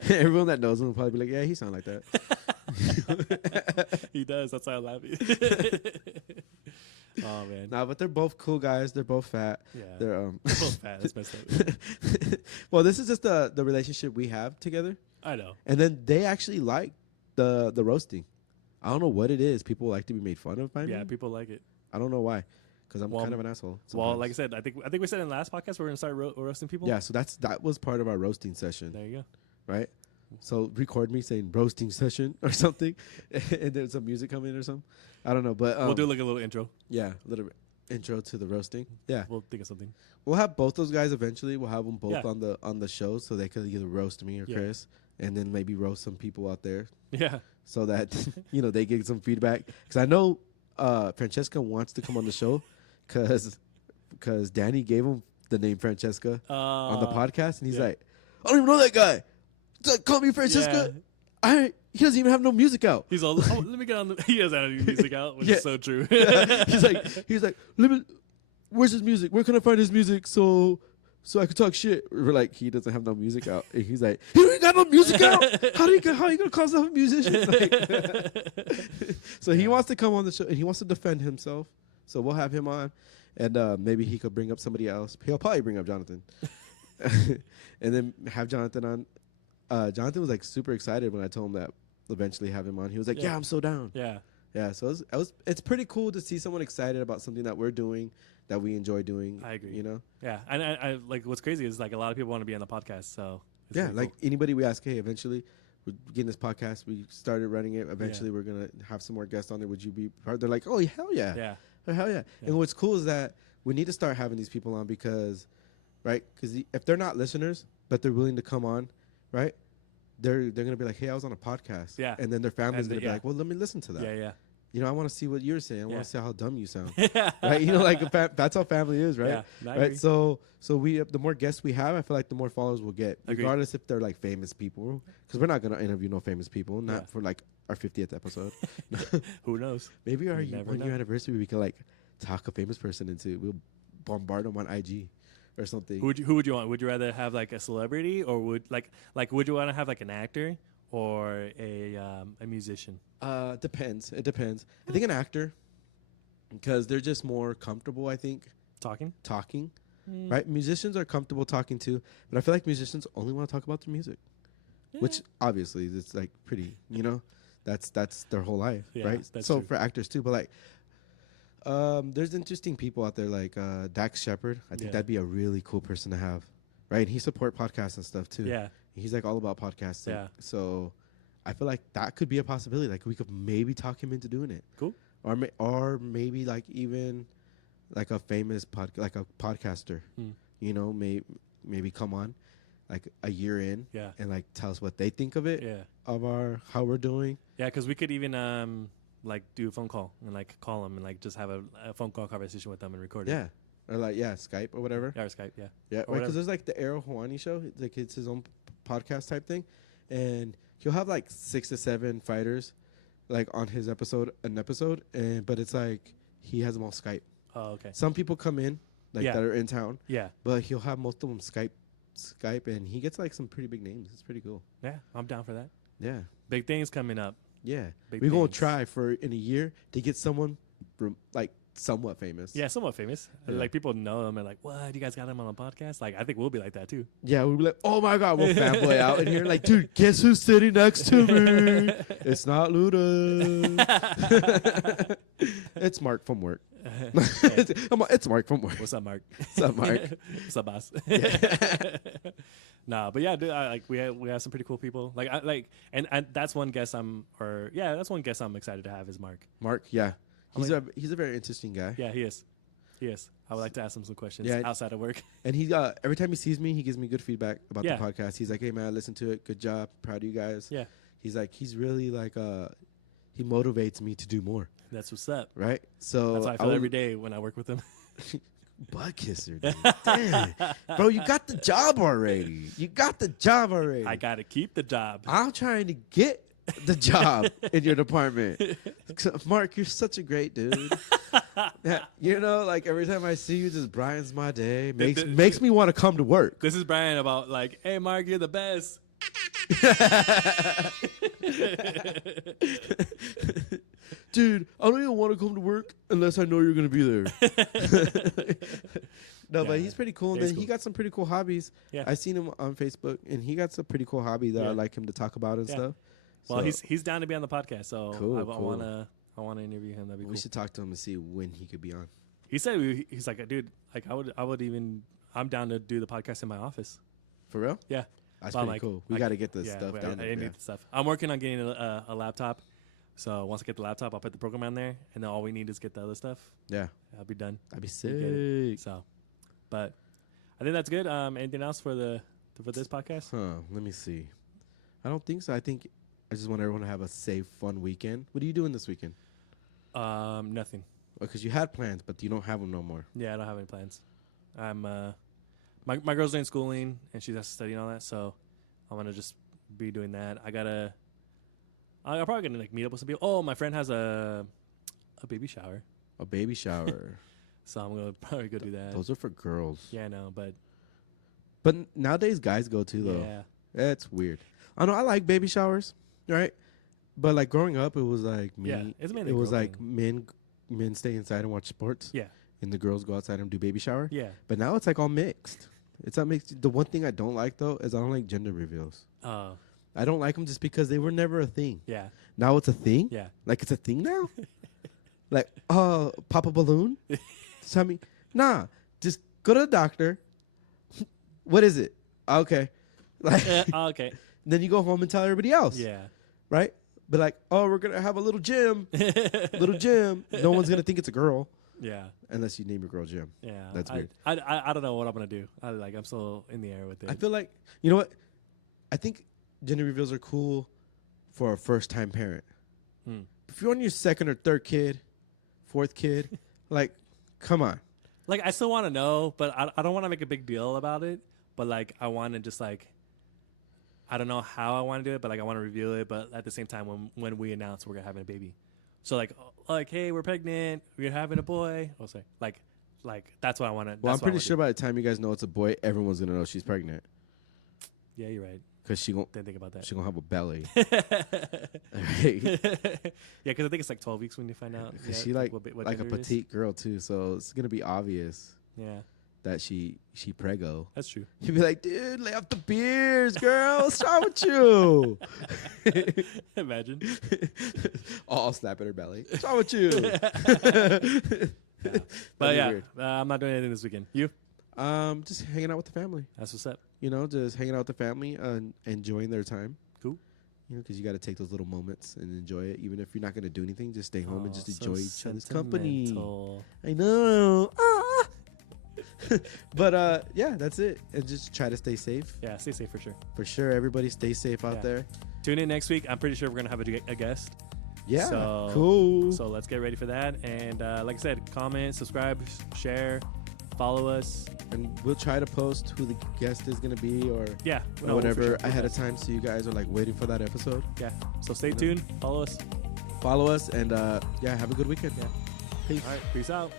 Everyone that knows him will probably be like, yeah, he sound like that. He does. That's why I love you. Oh man. Nah, but they're both cool guys. They're both fat. Yeah. They're They're both fat. That's messed up. Well, this is just the relationship we have together, I know. and then they actually like the roasting. I don't know what it is. People like to be made fun of by me. Yeah, people like it. I don't know why, because I'm Well, kind of an asshole. Well, sometimes. like I said, I think we said in the last podcast we're gonna start roasting people. yeah. So that was part of our roasting session, There you go. right? So record me saying roasting session or something, and there's some music coming or something. I don't know, but We'll do like a little intro. yeah, a little bit intro to the roasting. Yeah, We'll think of something. we'll have both those guys eventually. We'll have them both Yeah. on the show, so they could either roast me or Yeah. Chris, and then maybe roast some people out there, Yeah. so that they get some feedback. Because I know Francesca wants to come on the show, because Danny gave him the name Francesca on the podcast, and he's yeah. like, I don't even know that guy. It's like, call me Francesca. Yeah. He doesn't even have no music out. He's all, oh, let me get on the. He doesn't have any music out, which Yeah. is so true. he's like, where's his music? Where can I find his music so I can talk shit? We're like, he doesn't have no music out. And he's like, he ain't got no music out. How you gonna call himself a musician? Like, so he wants to come on the show and he wants to defend himself. So we'll have him on, and maybe he could bring up somebody else. He'll probably bring up Jonathan, and then have Jonathan on. Jonathan was like super excited when I told him that eventually have him on. He was like, Yeah. yeah, I'm so down. Yeah. Yeah, so it's pretty cool to see someone excited about something that we're doing, that we enjoy doing. I agree. You know? Yeah. And I like what's crazy is like a lot of people want to be on the podcast. So it's Yeah, really like cool. anybody we ask, hey, eventually we're getting this podcast. We started running it. Eventually we're going to have some more guests on there. Would you be part? They're like, oh, hell yeah. Yeah. Oh, hell yeah. And what's cool is that we need to start having these people on because, right? Because if they're not listeners, but they're willing to come on, right? They're going to be like, hey, I was on a podcast. Yeah. And then their family's And going to be yeah. like, well, let me listen to that. Yeah. Yeah. You know, I want to see what you're saying. I want Yeah. to see how dumb you sound. Yeah. Right? You know, like that's how family is, right? Yeah. No, I Right. agree. So we the more guests we have, I feel like the more followers we'll get, Agreed. regardless if they're like famous people. Because we're not gonna interview no famous people, not Yeah. for like our 50th episode. Who knows? Maybe our You never 1 year know. anniversary, we could like talk a famous person into. We'll bombard them on IG or something. Who would you want? Would you rather have like a celebrity, or would would you want to have like an actor or a musician? Depends. It depends. I think an actor, because they're just more comfortable. I think Talking. talking. Mm. Right? Musicians are comfortable talking too, but I feel like musicians only want to talk about their music. Which obviously it's like pretty, that's their whole life, Yeah, right? that's So true. for actors too, but like, there's interesting people out there like Dax Shepard. I think Yeah. that'd be a really cool person to have, right? And he support podcasts and stuff too. Yeah. He's like all about podcasting. Yeah. So I feel like that could be a possibility. Like we could maybe talk him into doing it. Cool. Or maybe like even like a famous like a podcaster, Hmm. maybe come on like a year in. Yeah. And like tell us what they think of it, Yeah. of how we're doing. Yeah. Because we could even like do a phone call and like call them and like just have a phone call conversation with them and record it. Yeah. Or like Skype or whatever. Yeah. Or Skype. Yeah. Yeah, Or right. whatever. Because there's like the Arrow Hawani show. Like it's his own podcast type thing, and he'll have like 6 to 7 fighters, like on his episode, and but it's like he has them all Skype. Oh, okay. Some people come in like Yeah. that are in town, Yeah. but he'll have most of them Skype, and he gets like some pretty big names. It's pretty cool. Yeah. I'm down for that. Yeah, Big things coming up. yeah. Big We're gonna things. try for in a year to get someone like somewhat famous. Yeah, somewhat famous. Yeah. Like people know them and like, what? You guys got him on a podcast? Like, I think we'll be like that too. Yeah, we'll be like, oh my god, we'll fanboy out in here. Like, dude, guess who's sitting next to me? It's not Luda. It's Mark from work. It's Mark from work. What's up, Mark? What's up, Mark? What's up, boss? Nah, but yeah, dude, we have some pretty cool people. And that's one guest that's one guest I'm excited to have is Mark. Mark, yeah, How he's a very interesting guy. Yeah, he is. I would like to ask him some questions Yeah. outside of work. And he every time he sees me, he gives me good feedback about Yeah. the podcast. He's like, hey man, I listened to it. Good job. Proud of you guys. Yeah, He's like, he's really like he motivates me to do more. that's what's up. Right. So That's how I feel every day when I work with him. Butt kisser, dude. Damn. Bro, you got the job already. I gotta keep the job. I'm trying to get the job in your department. So, Mark, you're such a great dude. Yeah, like every time I see you, just brightens my day. Makes me want to come to work. This is Brian about like, hey, Mark, you're the best. Dude, I don't even want to come to work unless I know you're going to be there. No, but Yeah. he's pretty cool. And Yeah, then he's he cool. got some pretty cool hobbies. Yeah. I seen him on Facebook, and he got some pretty cool hobby that Yeah. I like him to talk about and Yeah. stuff. Well, So he's down to be on the podcast, so Cool, I cool. wanna interview him. That'd be we cool. should talk to him and see when he could be on. He said he's like, dude, like I would even I'm down to do the podcast in my office. For real? Yeah, That's So I'm pretty like, cool. We I got to c- get the stuff down I there. need Yeah. the stuff. I'm working on getting a laptop. So once I get the laptop, I'll put the program on there, and then all we need is get the other stuff. Yeah. I'll be done. That'd be We get sick. So, but I think that's good. Anything else for this podcast? Huh. Let me see. I don't think so. I think I just want everyone to have a safe, fun weekend. What are you doing this weekend? Nothing. Because you had plans, but you don't have them no more. Yeah, I don't have any plans. I'm my girl's doing schooling and she has to study and all that, so I'm gonna just be doing that. I'm probably gonna like meet up with some people. Oh, my friend has a baby shower, A baby shower. so I'm gonna probably go do that. Those are for girls. Yeah, I know, but But nowadays, guys go too, though. yeah, That's weird. I know I like baby showers, right? But like growing up, it was like me. Yeah, it's mainly it was girl like thing. men stay inside and watch sports. Yeah. And the girls go outside and do baby shower. yeah. But now it's like all mixed. It's not mixed. The one thing I don't like though is I don't like gender reveals. I don't like them just because they were never a thing. Yeah, Now it's a thing. yeah. Like it's a thing now. Like pop a balloon. Tell me, nah. Just go to the doctor. What is it? Okay. Like Okay. then you go home and tell everybody else. Yeah. Right? But like, oh, we're gonna have a little gym. Little gym. No one's gonna think it's a girl Yeah. unless you name your girl Jim. Yeah. That's weird. I don't know what I'm gonna do. I'm still in the air with it. I feel like you know what? I think gender reveals are cool for a first time parent. Hmm. If you're on your second or third kid, fourth kid, like, come on. Like, I still want to know, but I don't want to make a big deal about it. But like, I want to just like, I don't know how I want to do it, but like, I want to reveal it. But at the same time, when we announce we're gonna having a baby, so like, hey, we're pregnant, we're having a boy. I'll say like that's what I want to. Well, I'm pretty sure by the time you guys know it's a boy, everyone's gonna know she's pregnant Yeah, you're right. because she gonna Didn't think about that. have a belly. Yeah, because I think it's like 12 weeks when you find out. Because Yeah, she like what a gender it is. petite girl too, so it's gonna be obvious Yeah, that she prego. that's true. You'd be like, dude, lay off the beers, girl. What's wrong with you? Imagine. All snap at her belly. What's wrong with you? But That'd be yeah, weird. I'm not doing anything this weekend. You? Just hanging out with the family. That's what's up. You know, just hanging out with the family and enjoying their time. Cool. You know, because you got to take those little moments and enjoy it. Even if you're not going to do anything, just stay home and just so enjoy each other's company. sentimental. I know. Ah. But yeah, that's it. And just try to stay safe. Yeah, stay safe for sure. For sure, everybody stay safe out Yeah. there. Tune in next week. I'm pretty sure we're gonna have a guest. Yeah, So- cool. So let's get ready for that. And like I said, comment, subscribe, share, follow us. And we'll try to post who the guest is going to be or Yeah, whatever ahead of time, so you guys are like waiting for that episode. Yeah. So stay You know? tuned. Follow us. Follow us and yeah, have a good weekend. Yeah. Peace. All right. Peace out.